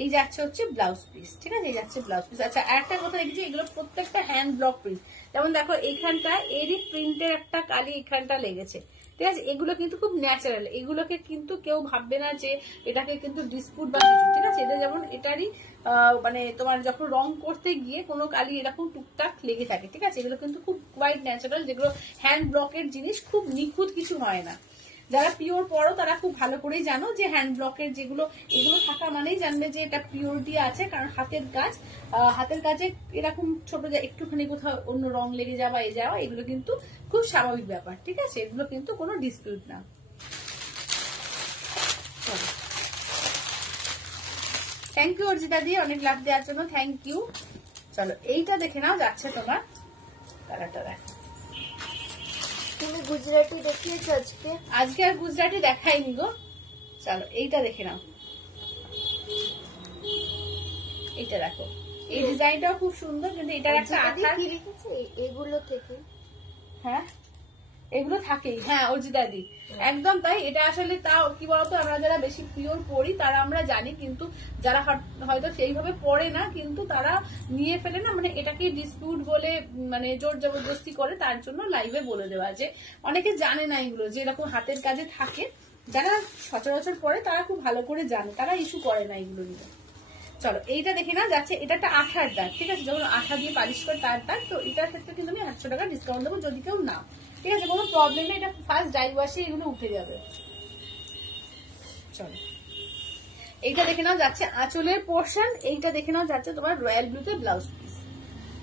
এই যাচ্ছে হচ্ছে ব্লাউজ পিস, ঠিক আছে, এই যাচ্ছে ব্লাউজ পিস। আচ্ছা একটা কথা দেখেছি, এগুলো প্রত্যেকটা হ্যান্ড ব্লক প্রিন্ট, যেমন দেখো এইখানটা এরই প্রিন্টের একটা কালি এখানটা লেগেছে, ঠিক আছে, এগুলো কিন্তু খুব ন্যাচারাল, এগুলোকে কিন্তু কেউ ভাববে না যে এটাকে কিন্তু ডিসপুট বা কিছু, ঠিক আছে। এটা যেমন এটারই মানে তোমার যখন রং করতে গিয়ে কোনো কালি এরকম টুকটাক লেগে থাকে, ঠিক আছে, এগুলো কিন্তু খুব কোয়াইট ন্যাচারাল, যেগুলো হ্যান্ড ব্লকের জিনিস, খুব নিখুঁত কিছু হয় না। যারা পিওর পড়ো তারা খুব ভালো করেই জানো যে হ্যান্ড ব্লকের যেগুলো, এগুলো থাকা মানেই জানবে যে এটা পিওরিটি আছে, কারণ হাতের কাজ, হাতের কাজে এরকম ছোট একটুখানি কোথাও অন্য রং লেগে যাওয়া এ যাওয়া, এগুলো কিন্তু খুব স্বাভাবিক ব্যাপার, ঠিক আছে, এগুলো কিন্তু কোনো ডিসপিউট না। থ্যাংক ইউ অর্জিতা দি, অনেক লাভ দেওয়ার জন্য থ্যাংক ইউ। চলো এইটা দেখে নাও, যাচ্ছে তোমার কালারটা দেখো, তুমি গুজরাটি দেখিয়েছো আজকে? আজকে আর গুজরাটি দেখাইনি গো। চলো এইটা দেখে নাও, এইটা দেখো, এই ডিজাইনটাও খুব সুন্দর, কিন্তু এটার একটা আঠা এগুলো থেকে, হ্যাঁ এগুলো থাকেই, হ্যাঁ অর্জিদাদি একদম তাই। এটা আসলে তাও কি বলতো, আমরা যারা বেশি পিওর পড়ি তারা আমরা জানি, কিন্তু যারা হয়তো সেইভাবে পড়ে না কিন্তু তারা নিয়ে ফেলে না, মানে এটাকে ডিসপিউট বলে মানে জোর জবরদস্তি করে, তার জন্য লাইভে বলে দেওয়া যে অনেকে জানে না এগুলো যে এরকম হাতের কাজে থাকে। যারা সচরাচর পড়ে তারা খুব ভালো করে জানে, তারা ইস্যু করে না এগুলো নিয়ে। চলো এইটা দেখে না যাচ্ছে, এটা একটা আঠার দাগ, ঠিক আছে, যখন আঠা দিয়ে পালিশ করে তার দাগ, তো এটার ক্ষেত্রে কিন্তু আমি 800 টাকা ডিসকাউন্ট দেবো যদি কেউ না, ঠিক আছে, কোনো প্রবলেম নেই, এটা ফার্স্ট ডাই ওয়াশে এগুলো উঠে যাবে। চলো এইটা দেখে নাও যাচ্ছে আঁচলের পোর্শন, এইটা দেখে নাও যাচ্ছে তোমার রয়্যাল ব্লুতে ব্লাউজ পিস,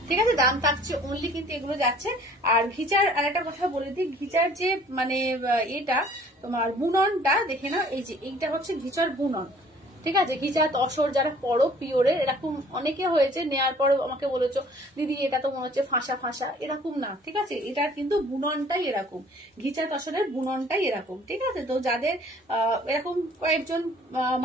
ঠিক আছে, দাম থাকছে অনলি কিন্তু এগুলো যাচ্ছে। আর ঘিচার আর একটা কথা বলে দিই, ঘিচার যে মানে এটা তোমার বুননটা দেখে নাও, এই যে এইটা হচ্ছে ঘিচার বুনন, ঠিক আছে, ঘিচা তসর যারা পরো পিওরে, এরকম অনেকে হয়েছে নেওয়ার পরে আমাকে বলেছো দিদি এটা তো মনে হচ্ছে ফাঁসা ফাঁসা, এরকম না, ঠিক আছে, এটার কিন্তু বুননটাই এরকম, ঘিচা তসরের বুননটাই এরকম, ঠিক আছে। তো যাদের এরকম কয়েকজন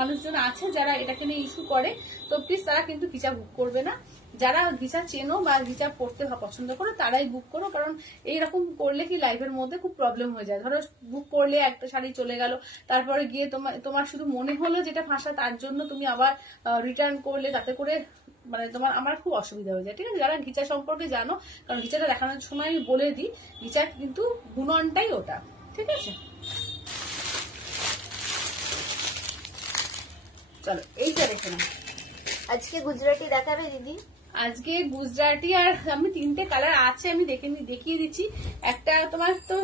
মানুষজন আছে যারা এটাকে নিয়ে ইস্যু করে, তো প্লিজ তারা কিন্তু ঘিচা বুক করবে না। যারা ঘিচা চেনো বা ঘিচা পড়তে পছন্দ করো তারাই বুক করো, কারণ এইরকম করলে কি লাইফের মধ্যে খুব প্রবলেম হয়ে যায়। ধরো বুক করলে একটা শাড়ি চলে গেল, তারপরে গিয়ে তোমার শুধু মনে হলো যেটা ফাঁসা, তার জন্য তুমি আবার রিটার্ন করলে, তাতে করে মানে আমার খুব অসুবিধা হয়ে যায়, ঠিক আছে। যারা ঘিচা সম্পর্কে জানো, কারণ ঘিচাটা দেখানোর সময় আমি বলে দিই, ঘিচা কিন্তু বুননটাই ওটা, ঠিক আছে। চলো এইটা দেখে নাও, আজকে গুজরাটি দেখাবে দিদি? আজকে গুজরাটি আর আমি 3টে কালার আছে, আমি দেখিয়ে দিচ্ছি। একটা তোমার তো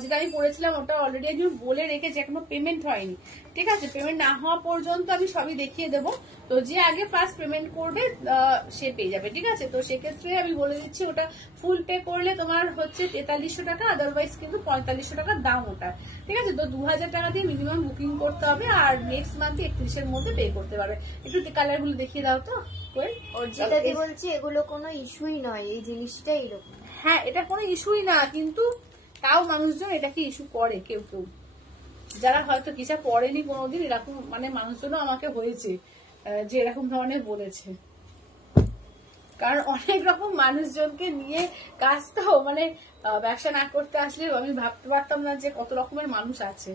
যেটা আমি পরেছিলাম ওটা অলরেডি আমি বলে রেখেছি, এখনো পেমেন্ট হয়নি, ঠিক আছে, পেমেন্ট না হওয়া পর্যন্ত আমি সবই দেখিয়ে দেবো। তো যে আগে ফার্স্ট পেমেন্ট করবে সে পেয়ে যাবে, ঠিক আছে। তো সেক্ষেত্রে আমি বলে দিচ্ছি ওটা ফুল পে করলে তোমার হচ্ছে 4300 টাকা, আদারওয়াইজ কিন্তু 4500 টাকার দাম ওটা, ঠিক আছে। তো 2000 টাকা দিয়ে মিনিমাম বুকিং করতে হবে, আর নেক্সট মান্থে 31-এর মধ্যে পে করতে পারবে। একটু কালার গুলো দেখিয়ে দাও তো। অর্জিতাদি বলছি এগুলো কোনো ইস্যুই নয়, এই জিনিসটাই এরকম। হ্যাঁ এটা কোনো ইস্যুই না, কিন্তু তাও মানুষজন এটাকে ইস্যু করে, কেউ কেউ যারা হয়তো কিছু পড়েনি কোনোদিন, এরকম মানে মানুষজনও আমাকে হয়েছে যে এরকম ধরনের বলেছে। কারণ অনেক রকম মানুষজনকে নিয়ে কাজ, তো মানে ব্যবসা না করতে আসলে আমি ভাবতে পারতাম না যে কত রকমের মানুষ আছে।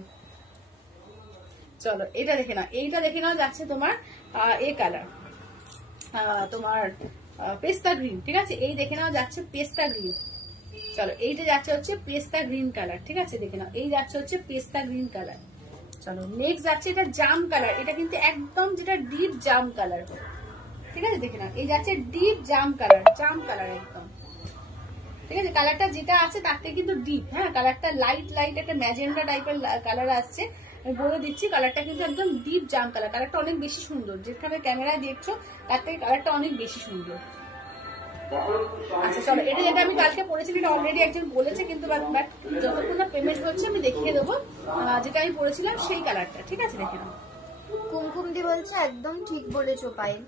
চলো এটা দেখে না, এইটা দেখে নাও যাচ্ছে তোমার এ কালার, তোমার পেস্তা গ্রিন, ঠিক আছে, এই দেখে নাও যাচ্ছে পেস্তা গ্রিন। চলো এইটা যাচ্ছে হচ্ছে পেস্তা গ্রিন কালার, ঠিক আছে, দেখে নাও এই যাচ্ছে হচ্ছে পেস্তা গ্রিন কালার। চলো নেক্সট যাচ্ছে এটা জাম কালার, এটা কিন্তু একদম যেটা ডিপ জাম কালার, ঠিক আছে, দেখে নাও এই যাচ্ছে ডিপ জাম কালার একদম, ঠিক আছে। কালারটা যেটা আছে তার থেকে কিন্তু ডিপ, হ্যাঁ কালারটা লাইট একটা ম্যাজেন্ডা টাইপের কালার আসছে, আমি বলে দিচ্ছি কালারটা কিন্তু একদম ডিপ জাম কালার, কালারটা অনেক বেশি সুন্দর, যেখানে ক্যামেরায় দেখছো তার থেকে কালারটা অনেক বেশি সুন্দর। আচ্ছা চলো এটা যেটা আমি কালকে পড়েছিলাম এটা অলরেডি একজন বলেছে, কিন্তু যতক্ষণ না পেমেন্ট হচ্ছে আমি দেখিয়ে দেবো যেটা আমি পড়েছিলাম সেই কালারটা, ঠিক আছে, দেখে নাও। কুমকুমদি বলছে একদম ঠিক বলেছো পায়েল।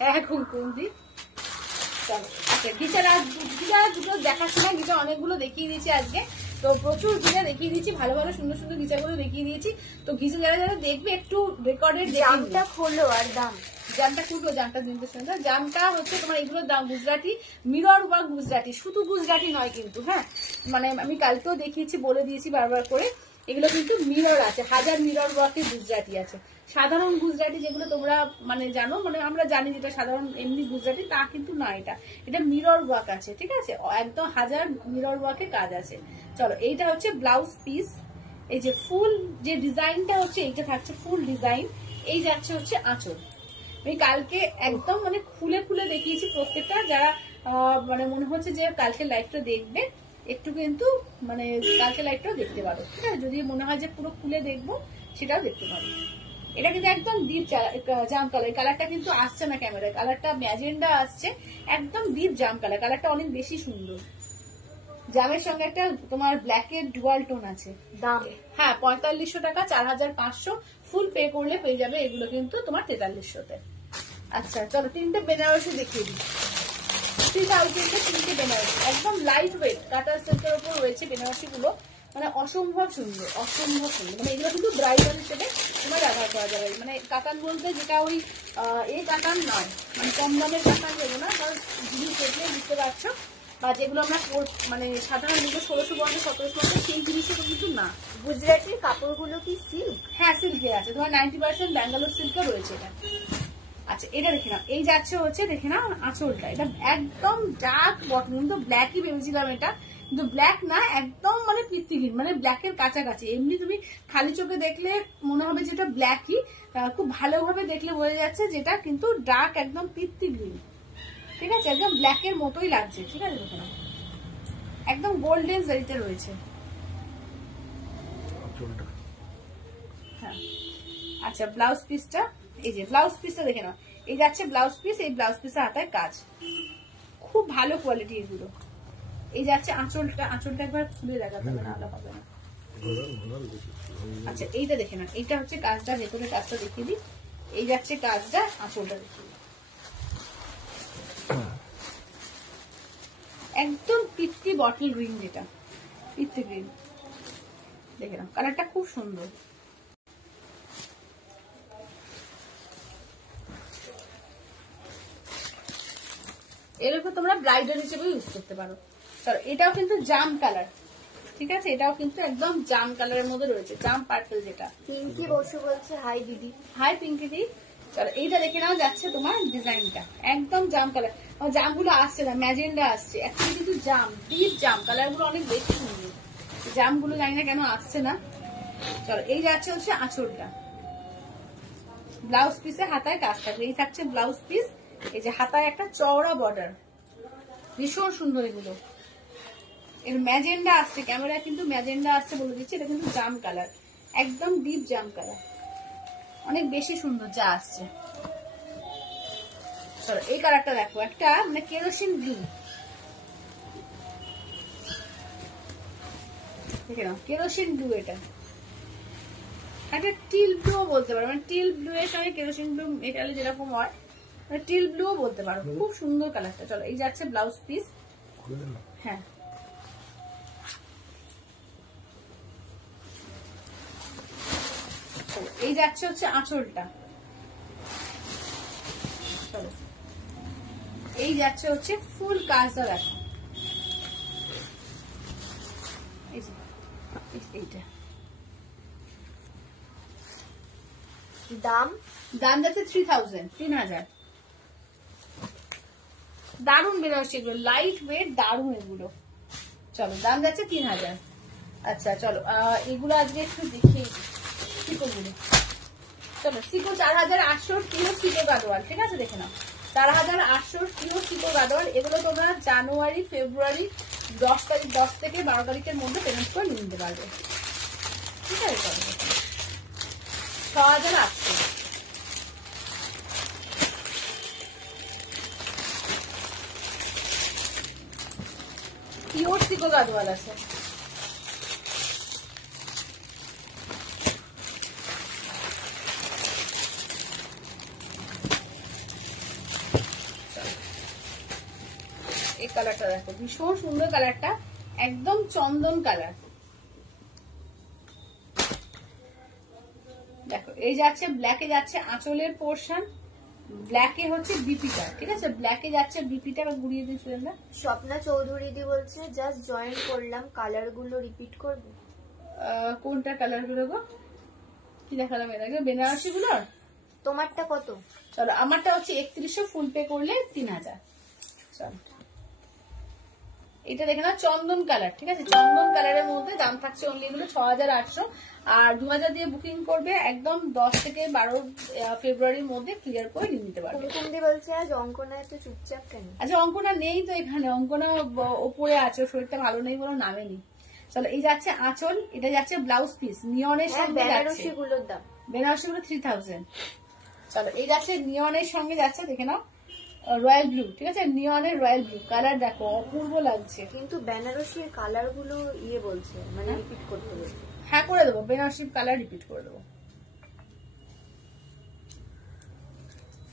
হ্যাঁ কুমকুমদি। চলো আচ্ছা গিটার দুটো দেখাচ্ছি না, গিটার অনেকগুলো দেখিয়ে দিয়েছি আজকে, তো প্রচুর গিটার দেখিয়ে দিয়েছি, ভালো ভালো সুন্দর সুন্দর গিটারগুলো দেখিয়ে দিয়েছি। তো গিটার যারা দেখবে একটু রেকর্ডের দামটা খোলো আর দাম, জামটা খুলবো, জামটা দিনতে সুন্দর, জামটা হচ্ছে তোমার এগুলোর দাম গুজরাটি মিরর ওয়ার্ক, গুজরাটি শুধু গুজরাটি নয় কিন্তু, হ্যাঁ মানে আমি কালকেও দেখিয়েছি, বলে দিয়েছি বারবার করে, এগুলো কিন্তু মিরর আছে, 1000 মিরর ওয়ার্কের গুজরাটি আছে। সাধারণ গুজরাটি যেগুলো তোমরা মানে জানো, মানে আমরা জানি যেটা সাধারণ এমনি গুজরাটি, তা কিন্তু না, এটা মিরর ওয়ার্ক আছে, ঠিক আছে, একদম 1000 মিরর ওয়ার্কের কাজ আছে। চলো এইটা হচ্ছে ব্লাউজ পিস, এই যে ফুল যে ডিজাইনটা হচ্ছে এইটা থাকছে ফুল ডিজাইন, এই যাচ্ছে হচ্ছে আঁচল। আমি কালকে একদম মানে খুলে খুলে দেখিয়েছি প্রত্যেকটা, যারা মানে মনে হচ্ছে যে কালকে লাইভটা দেখবে একটু কিন্তু মানে কালকে লাইভটাও দেখতে পারো, ঠিক আছে, যদি মনে হয় যে পুরো খুলে দেখবো সেটাও দেখতে পারো। এটা কিন্তু একদম ডিপ জাম কালার, কালারটা কিন্তু আসছে না ক্যামেরায়, কালারটা ম্যাজেন্ডা আসছে, একদম ডিপ জাম কালার, কালারটা অনেক বেশি সুন্দর। জামের সঙ্গে একটা তোমার ব্ল্যাকের ডুয়াল টোন আছে। দাম হ্যাঁ 4500 টাকা, 4500 ফুল পে করলে পেয়ে যাবে এগুলো কিন্তু তোমার 4300-তে। আচ্ছা চলো 3টে বেনারসি দেখিয়ে দিই, 3,000-3টে বেনারসি, একদম লাইট ওয়েট কাটার সিল্কের উপর রয়েছে বেনারসি গুলো, মানে অসম্ভব সুন্দর, মানে এগুলো কিন্তু ব্রাইডাল হিসেবে তোমার ব্যবহার করা যাবে, মানে কাতান বলতে যেটা ওই এই কাতান নয়, মানে কম দামের কাতান দেবো না, কারণ জিনিস দেখলে বুঝতে পারছো বা যেগুলো আমরা মানে সাধারণ যেগুলো 1600 1700 সেই জিনিসগুলো কিন্তু না। গুজরাটের কাপড়গুলো কি সিল্ক? হ্যাঁ সিল্কে আছে, তোমার 90% ব্যাঙ্গালোর সিল্কে রয়েছে এটা। আচ্ছা এটা দেখে নাও, এই যাচ্ছে হচ্ছে দেখে নাও আঁচলটা, এটা একদম ডার্ক বটম, কিন্তু ব্ল্যাকই ভেবেছিলাম এটা, কিন্তু ব্ল্যাক না, একদম মানে পৃথিবীর মানে ব্ল্যাকের কাছাকাছি। এমনি তুমি খালি চোখে দেখলে মনে হবে যেটা ব্ল্যাকই, খুব ভালোভাবে দেখলে বোঝা যাচ্ছে যেটা কিন্তু ডার্ক একদম পৃথিবীর, ঠিক আছে, একদম ব্ল্যাকের মতোই লাগছে, ঠিক আছে দেখে নাও, একদম গোল্ডেন জারিতে রয়েছে। হ্যাঁ আচ্ছা ব্লাউজ পিসটা, এই যে ব্লাউজ পিসটা দেখে নাও, এই যাচ্ছে ব্লাউজ পিস, এই ব্লাউজ পিসের হাতায় কাজ, খুব ভালো কোয়ালিটি এগুলো। এই যাচ্ছে আঁচলটা, আঁচলটা একবার খুলে দেখাতে হবে না, আলাদা হবে না। আচ্ছা এইটা দেখে না, এইটা হচ্ছে কাজটা, ভেতরে কাজটা দেখিয়ে দিই, এই যাচ্ছে কাজটা, আঁচলটা দেখিয়ে দিই, একদম পিত্তি বটল গ্রিন, যেটা পিত্তি গ্রিন দেখে নাও, কালারটা খুব সুন্দর। এরকম তোমরা ব্রাইডাল হিসেবে ইউজ করতে পারো। চলো এটাও কিন্তু জাম কালার, ঠিক আছে, এটাও কিন্তু একদম জাম কালারের মধ্যে রয়েছে, জাম পার্পল যেটা। পিঙ্কি বসু বলছে হাই দিদি। হাই পিঙ্কি দি। চলো এইটা দেখে নাও, যাচ্ছে তোমার ডিজাইনটা একদম জাম কালার, জাম গুলো আসছে না, ম্যাজেন্ডা আসছে, অ্যাকচুয়ালি কিন্তু জাম, ডিপ জাম, কালার গুলো অনেক বেশি সুন্দর, জাম গুলো জানি না কেন আসছে না। চলো এই যাচ্ছে হচ্ছে আঁচলটা, ব্লাউজ পিসে হাতায় কাজ থাকবে, এই থাকছে ব্লাউজ পিস, এই যে হাতায় একটা চওড়া বর্ডার, ভীষণ সুন্দর এগুলো। এর ম্যাজেন্ডা আসছে, ক্যামেরায় কিন্তু ম্যাজেন্ডা আসছে বলে দিচ্ছি, এটা কিন্তু জাম কালার, একদম ডিপ জাম কালার, অনেক বেশি সুন্দর যা আসছে। চলো এই কালারটা দেখো, একটা মানে কেরোসিন ব্লু, দেখে নাও কেরোসিন ব্লু, এটা একটা টিল ব্লু বলতে পারো, মানে টিল ব্লু এর সঙ্গে কেরোসিন ব্লু মেটালে যেরকম হয়, মানে টিল ব্লু বলতে পারো, খুব সুন্দর কালারটা। চলো এই যাচ্ছে ব্লাউজ পিস, হ্যাঁ এই যাচ্ছে হচ্ছে আঁচলটা, চলো এই যাচ্ছে হচ্ছে ফুল কাজটা দেখো, এইটা দাম দাম যাচ্ছে 3000 দারুন বেনারসি এগুলো, লাইট ওয়েট, দারুন এগুলো। চলো দাম যাচ্ছে 3000। আচ্ছা চলো এগুলো আজকে একটু দেখিয়ে সিকোগুলো, চলো সিকো 4800 কিলো সিকো গাদোয়াল, ঠিক আছে দেখে নাও, 4800 কিলো সিকো গাদোয়াল। এগুলো তোমরা জানুয়ারি ফেব্রুয়ারি 10 তারিখ 10 থেকে 12 তারিখের মধ্যে পেমেন্ট করে নিয়ে নিতে পারবে, ঠিক আছে। চলো 6800। পিওর সিকো গাদোয়াল আছে, এই কালারটা দেখো, ভীষণ সুন্দর কালারটা, একদম চন্দন কালার। দেখো এই যাচ্ছে ব্ল্যাকে যাচ্ছে আঁচলের পোর্শন, ব্ল্যাকে হচ্ছে বিপিটা, ঠিক আছে, ব্ল্যাকে যাচ্ছে বিপিটা, ঘুরিয়ে দিয়েছি আমরা। স্বপ্না চৌধুরী দি বলছে জাস্ট জয়েন করলাম, কালার গুলো রিপিট করবে? কোনটা কালার গুলো গো, কি দেখালাম এর আগে, বেনারসি গুলো? তোমারটা কত? চলো আমারটা হচ্ছে 3100, ফুল পে করলে 3000। চলো এটা দেখে না, চন্দন কালার, ঠিক আছে, চন্দন কালারের মধ্যে দাম থাকছে অনলি এগুলো 6800, আর 2000 দিয়ে বুকিং করবে, একদম 10 থেকে 12 ফেব্রুয়ারির মধ্যে ক্লিয়ার করে নিয়ে নিতে পারবে। কুমকুমদি বলছে আজ অঙ্কনা এত চুপচাপ কেন? আচ্ছা অঙ্কনা নেই তো এখানে, অঙ্কনা ওপরে আছে, শরীরটা ভালো নেই বলে নামেনি। চলো এই যাচ্ছে আঁচল, এটা যাচ্ছে ব্লাউজ পিস, নিয়নের সঙ্গে বেনারসি গুলোর দাম, বেনারসি গুলো 3000। চলো এই যাচ্ছে নিয়নের সঙ্গে যাচ্ছে, দেখে নাও রয়্যাল ব্লু, ঠিক আছে, নিয়নের রয়্যাল ব্লু কালার, দেখো অপূর্ব লাগছে, কিন্তু বেনারসির কালার গুলো ইয়ে বলছে, মানে রিপিট করতে বলছে। হ্যাঁ করে দেবো, বেনারসি কালার রিপিট করে দেবো।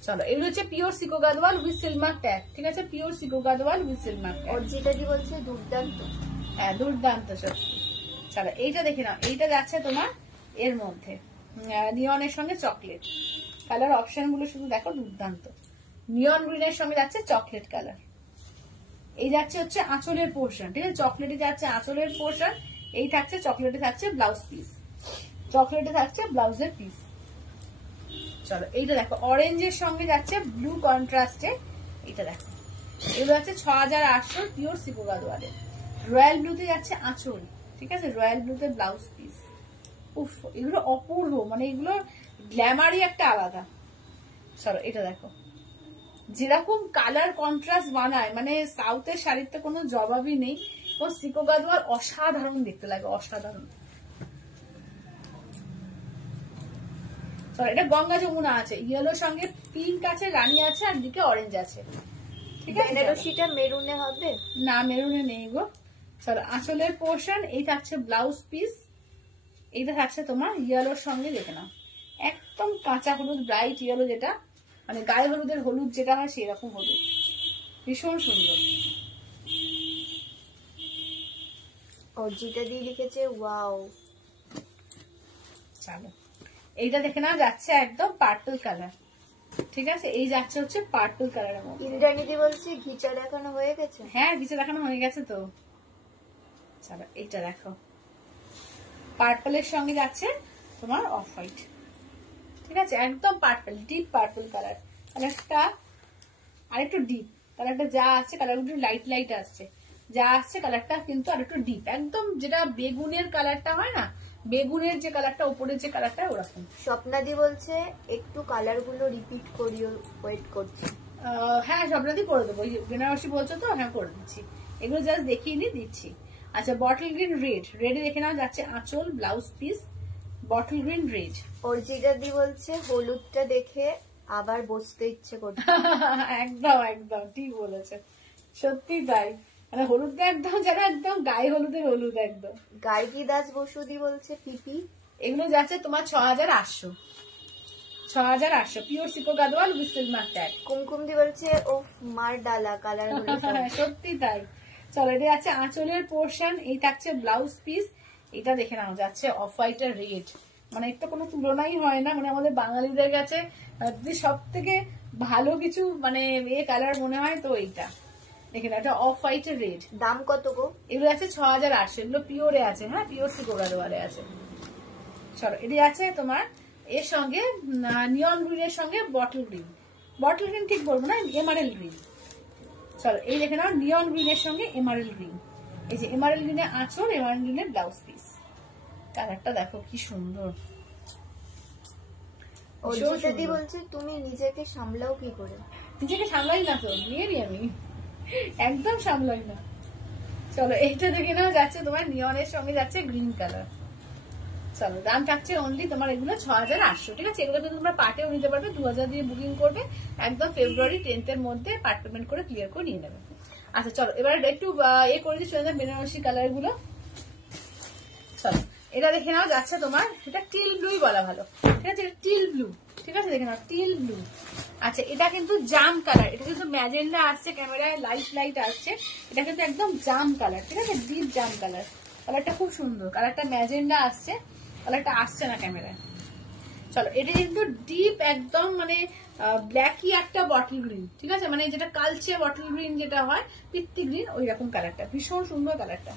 চলো এগুলো হচ্ছে pure sico Gadwal with silk mark tag, ঠিক আছে, pure sico Gadwal with silk mark tag. Arjita দি বলছে দুর্দান্ত, হ্যাঁ দুর্দান্ত সত্যি। চলো এইটা দেখে নাও, এইটা যাচ্ছে তোমার এর মধ্যে নিয়নের সঙ্গে চকলেট কালার, অপশন গুলো শুধু দেখো দুর্দান্ত, নিয়ন গ্রিনের সঙ্গে যাচ্ছে চকলেট কালার, এই যাচ্ছে হচ্ছে আঁচলের পোর্শন, ঠিক আছে, চকলেটে যাচ্ছে আঁচলের পোর্শন, এই থাকছে চকলেটে থাকছে ব্লাউজ পিস, চকলেটে থাকছে ব্লাউজের পিস। চলো এইটা দেখো অরেঞ্জের সঙ্গে যাচ্ছে ব্লু কন্ট্রাস্টে, এটা দেখো এগুলো যাচ্ছে 6800 পিওর সিকো গাদোয়ালে। রয়্যাল ব্লুতে যাচ্ছে আঁচল, ঠিক আছে, রয়্যাল ব্লুতে ব্লাউজ পিস। উফ এগুলো অপূর্ব, মানে এগুলো গ্ল্যামারই একটা আলাদা। চলো এটা দেখো যেরকম কালার কন্ট্রাস্ট বানায়, মানে সাউথের শাড়িতে কোনো জবাবই নেই। ও সিকো গাদোয়াল অসাধারণ দেখতে লাগে, অসাধারণ। এটা গঙ্গা যমুনা আছে, ইয়েলোর সঙ্গে পিঙ্ক আছে, রানী আছে, আর দিকে অরেঞ্জ আছে, ঠিক আছে। বেনারসিটা মেরুনে হবে না, মেরুনে নেই গো। চলো আঁচলের পোর্শন, এই থাকছে ব্লাউজ পিস, এইটা থাকছে তোমার ইয়েলোর সঙ্গে, দেখে নাও একদম কাঁচা হলুদ, ব্রাইট ইয়েলো, যেটা মানে গায়ে হলুদের হলুদ যেটা হয় সেই রকম হলুদ, ভীষণ সুন্দর। অর্জিতা দিয়ে লিখেছে ওয়াও। চলো এইটা দেখে নাও যাচ্ছে একদম পার্পল কালার, ঠিক আছে, এই যাচ্ছে হচ্ছে পার্পল কালারের মধ্যে। ইন্দ্রাণীদি বলছে ঘিচা দেখানো হয়ে গেছে। হ্যাঁ ঘিচে দেখানো হয়ে গেছে তো। চলো এইটা দেখো পার্পলের সঙ্গে যাচ্ছে তোমার অফ হোয়াইট, ঠিক আছে, একদম পার্পল, ডিপ পার্পল কালার, কালারটা আরেকটু ডিপ, কালারটা যা আছে কালারগুলো লাইট লাইট আসছে, যা আসছে কালারটা কিন্তু আরেকটু ডিপ, একদম যেটা বেগুনের কালারটা হয় না, বেগুনের যে কালারটা উপরের যে কালারটা ওরকম। স্বপ্নাদি বলছে একটু কালার গুলো রিপিট করিও, ওয়েট করছি। হ্যাঁ স্বপ্নাদি করে দেবো, বেনারসি বলছো তো, হ্যাঁ করে দিচ্ছি, এগুলো জাস্ট দেখিয়ে নিয়ে দিচ্ছি। আচ্ছা বটল গ্রিন রেড, রেডে দেখে নাও যাচ্ছে আঁচল blouse piece, bottle green red. Arjita দি বলছে হলুদটা দেখে আবার বসতে ইচ্ছে করছে। একদম একদম ঠিক বলেছে, সত্যি তাই, মানে হলুদটা একদম যেন একদম গায়ে হলুদের হলুদ একদম। গার্গী দাস বসুদি বলছে পিপি। এগুলো যাচ্ছে তোমার 6800, 6800 pure sico Gadwal with silver tag. কুমকুমদি বলছে ও মার ডালা কালার হলো সব। সত্যি তাই। চলো এটা যাচ্ছে আঁচলের পোর্শন, এই থাকছে ব্লাউজ পিস, এটা দেখে নাও যাচ্ছে অফ হোয়াইট আর রেড, মানে এর তো কোনো তুলনাই হয় না, মানে আমাদের বাঙালিদের কাছে সব থেকে ভালো কিছু মানে এ কালার মনে হয় তো এইটা, দেখে না, এটা অফ হোয়াইট আর রেড। দাম কত গো? এগুলো আছে 6800, এগুলো পিওরে আছে, হ্যাঁ পিওর সিকো গাদোয়ালে আছে। চলো এটি আছে তোমার এর সঙ্গে নিয়ন গ্রিনের সঙ্গে বটল গ্রিন, বটল গ্রিন ঠিক বলবো না, এমারেল গ্রিন। চলো এই দেখে নাও নিয়ন গ্রিনের সঙ্গে এমারেল গ্রিন, এই যে এমারেল গ্রিনের আঁচল, এমারেল গ্রিনের ব্লাউজ পিস, কালারটা দেখো কি সুন্দর। অর্জিতাদি বলছে তুমি নিজেকে সামলাও কি করে? নিজেকে সামলাই না তো, মেয়েরই আমি, একদম সামলাই না। চলো এইটা দেখে নাও যাচ্ছে তোমার নিয়নের সঙ্গে যাচ্ছে গ্রিন কালার। চলো দাম থাকছে অনলি তোমার এগুলো 6800, ঠিক আছে, এগুলো কিন্তু তোমরা পার্টেও নিতে পারবে, 2000 দিয়ে বুকিং করবে, একদম ফেব্রুয়ারি 10th এর মধ্যে পার্ট পেমেন্ট করে ক্লিয়ার করে নিয়ে নেবে। আচ্ছা চলো এবার একটু এ করে দিচ্ছি বেনারসি কালার গুলো। চলো এটা দেখে নাও যাচ্ছে তোমার, এটা টিল ব্লুই বলা ভালো, ঠিক আছে, টিল ব্লু, ঠিক আছে, দেখে নাও টিল ব্লু। আচ্ছা এটা কিন্তু জাম কালার, এটা কিন্তু ম্যাজেন্ডা আসছে, ক্যামেরায় লাইট লাইট আসছে, এটা কিন্তু একদম জাম কালার, ঠিক আছে, ডিপ জাম কালার, কালারটা খুব সুন্দর, কালারটা ম্যাজেন্ডা আসছে, কালারটা আসছে না ক্যামেরায়। চলো এটা কিন্তু ডিপ একদম মানে ব্ল্যাকি একটা বটল গ্রিন, ঠিক আছে, মানে যেটা কালচে বটল গ্রিন যেটা হয়, পিত্তি গ্রিন, ওই রকম কালারটা, ভীষণ সুন্দর কালারটা।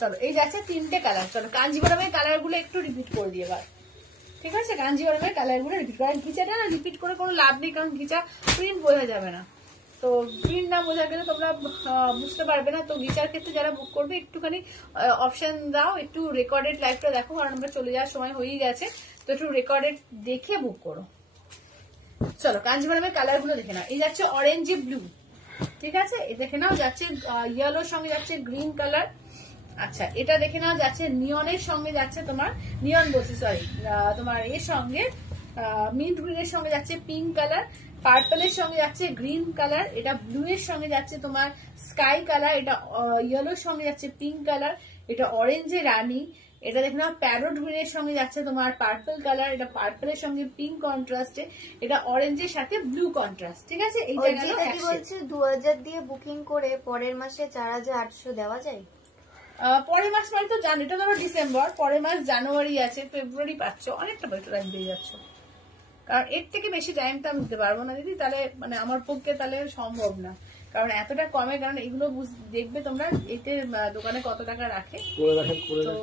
চলো এই যাচ্ছে 3টে কালার। চলো কাঞ্জিবরমের কালার গুলো একটু রিপিট করে দিয়ে এবার, ঠিক আছে, কাঞ্জিবরমের কালার গুলো রিপিট করে, ঘিচাটা না রিপিট করে কোনো লাভ নেই, কারণ ঘিচা প্রিন্ট বোঝা যাবে না, তো প্রিন্ট না বোঝা গেলে তোমরা বুঝতে পারবে না। তো ঘিচার ক্ষেত্রে যারা বুক করবে একটুখানি অপশন দাও, একটু রেকর্ডেড লাইভটা দেখো, কারণ আমরা চলে যাওয়ার সময় হয়েই গেছে, তো একটু রেকর্ডেড দেখে বুক করো। চলো কাঞ্জিবরমের কালার গুলো দেখে নাও, এই যাচ্ছে অরেঞ্জ ব্লু, ঠিক আছে, এই দেখে নাও যাচ্ছে ইয়েলোর সঙ্গে যাচ্ছে গ্রিন কালার। আচ্ছা এটা দেখে নাও যাচ্ছে নিয়নের সঙ্গে যাচ্ছে তোমার, নিয়ন বলছি সরি, তোমার এর সঙ্গে মিন্ট গ্রিনের সঙ্গে যাচ্ছে পিঙ্ক কালার, পার্পলের সঙ্গে যাচ্ছে গ্রিন কালার, এটা ব্লু এর সঙ্গে যাচ্ছে তোমার স্কাই কালার, এটা ইয়েলোর সঙ্গে যাচ্ছে পিঙ্ক কালার, এটা অরেঞ্জে রানী, এটা দেখে নাও প্যারোট গ্রিনের সঙ্গে যাচ্ছে তোমার পার্পল কালার, এটা পার্পলের সঙ্গে পিঙ্ক কন্ট্রাস্টে, এটা অরেঞ্জের সাথে ব্লু কন্ট্রাস্ট, ঠিক আছে। এই অর্জিতাদি বলছে 2000 দিয়ে বুকিং করে পরের মাসে 4800 দেওয়া যায়। পরের মাস মানে তো এটা ধরো ডিসেম্বর, পরের মাস জানুয়ারি আছে, ফেব্রুয়ারি পাচ্ছ, অনেকটা বেটার টাইম পেয়ে যাচ্ছ, কারণ এর থেকে বেশি টাইম তো আমি দিতে পারবো না দিদি, তাহলে মানে আমার পক্ষে তাহলে সম্ভব না, কারণ এতটা কমে, কারণ এগুলো দেখবে তোমরা এতে দোকানে কত টাকা রাখে, তো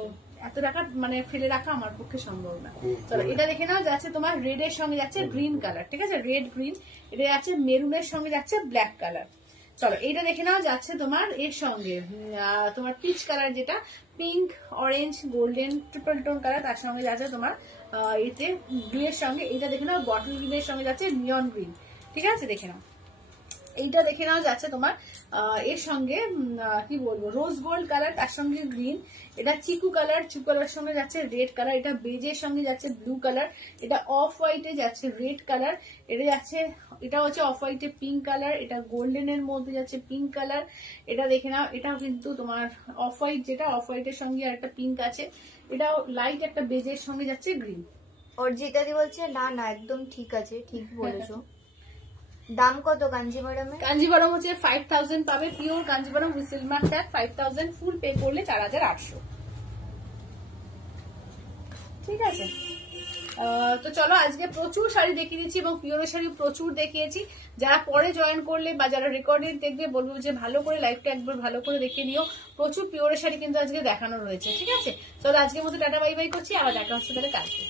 এত টাকা মানে ফেলে রাখা আমার পক্ষে সম্ভব না। চলো এটা দেখে নাও, যাচ্ছে তোমার রেড এর সঙ্গে যাচ্ছে গ্রিন কালার, ঠিক আছে, রেড গ্রিন। এটা যাচ্ছে মেরুনের সঙ্গে যাচ্ছে ব্ল্যাক কালার। চলো এইটা দেখে নাও, যাচ্ছে তোমার এর সঙ্গে তোমার পিচ কালার, যেটা pink orange golden triple tone colour, তার সঙ্গে যাচ্ছে তোমার এতে ব্লু এর সঙ্গে। এইটা দেখে নাও বটল গ্রিন এর সঙ্গে যাচ্ছে নিয়ন গ্রিন, ঠিক আছে, দেখে নাও। এইটা দেখে নাও যাচ্ছে তোমার এর সঙ্গে কি বলবো রোজ গোল্ড কালার, তার সঙ্গে গ্রিন। এটা চিকু কালার, চিকু কালার সঙ্গে যাচ্ছে রেড কালার। এটা বেজের সঙ্গে যাচ্ছে ব্লু কালার। এটা অফ হোয়াইটে যাচ্ছে রেড কালার। এটা যাচ্ছে, এটা হচ্ছে অফ হোয়াইটে পিঙ্ক কালার। এটা গোল্ডেনের মধ্যে যাচ্ছে পিঙ্ক কালার। এটা দেখে নাও, এটাও কিন্তু তোমার অফ হোয়াইট, যেটা অফ হোয়াইটের সঙ্গে আর একটা পিঙ্ক আছে। এটাও লাইট একটা বেজের সঙ্গে যাচ্ছে গ্রিন। অর্জিতাদি বলছে না না একদম ঠিক আছে, ঠিক বলেছো। দাম কত কাঞ্জিভারমে? কাঞ্জিভারম হচ্ছে 5000 পাবে, pure Kanjivaram with silver tag 5000, full pay করলে 4800, ঠিক আছে। তো চলো আজকে প্রচুর শাড়ি দেখিয়ে দিচ্ছি এবং পিওরের শাড়ি প্রচুর দেখিয়েছি। যারা পরে জয়েন করলে বা যারা রেকর্ডেড দেখবে বলবো যে ভালো করে লাইভটা একবার ভালো করে দেখে নিও, প্রচুর পিওরের শাড়ি কিন্তু আজকে দেখানো রয়েছে, ঠিক আছে। চলো আজকের মতো টাটা বাই বাই করছি, আবার দেখা হচ্ছে তাহলে কালকে।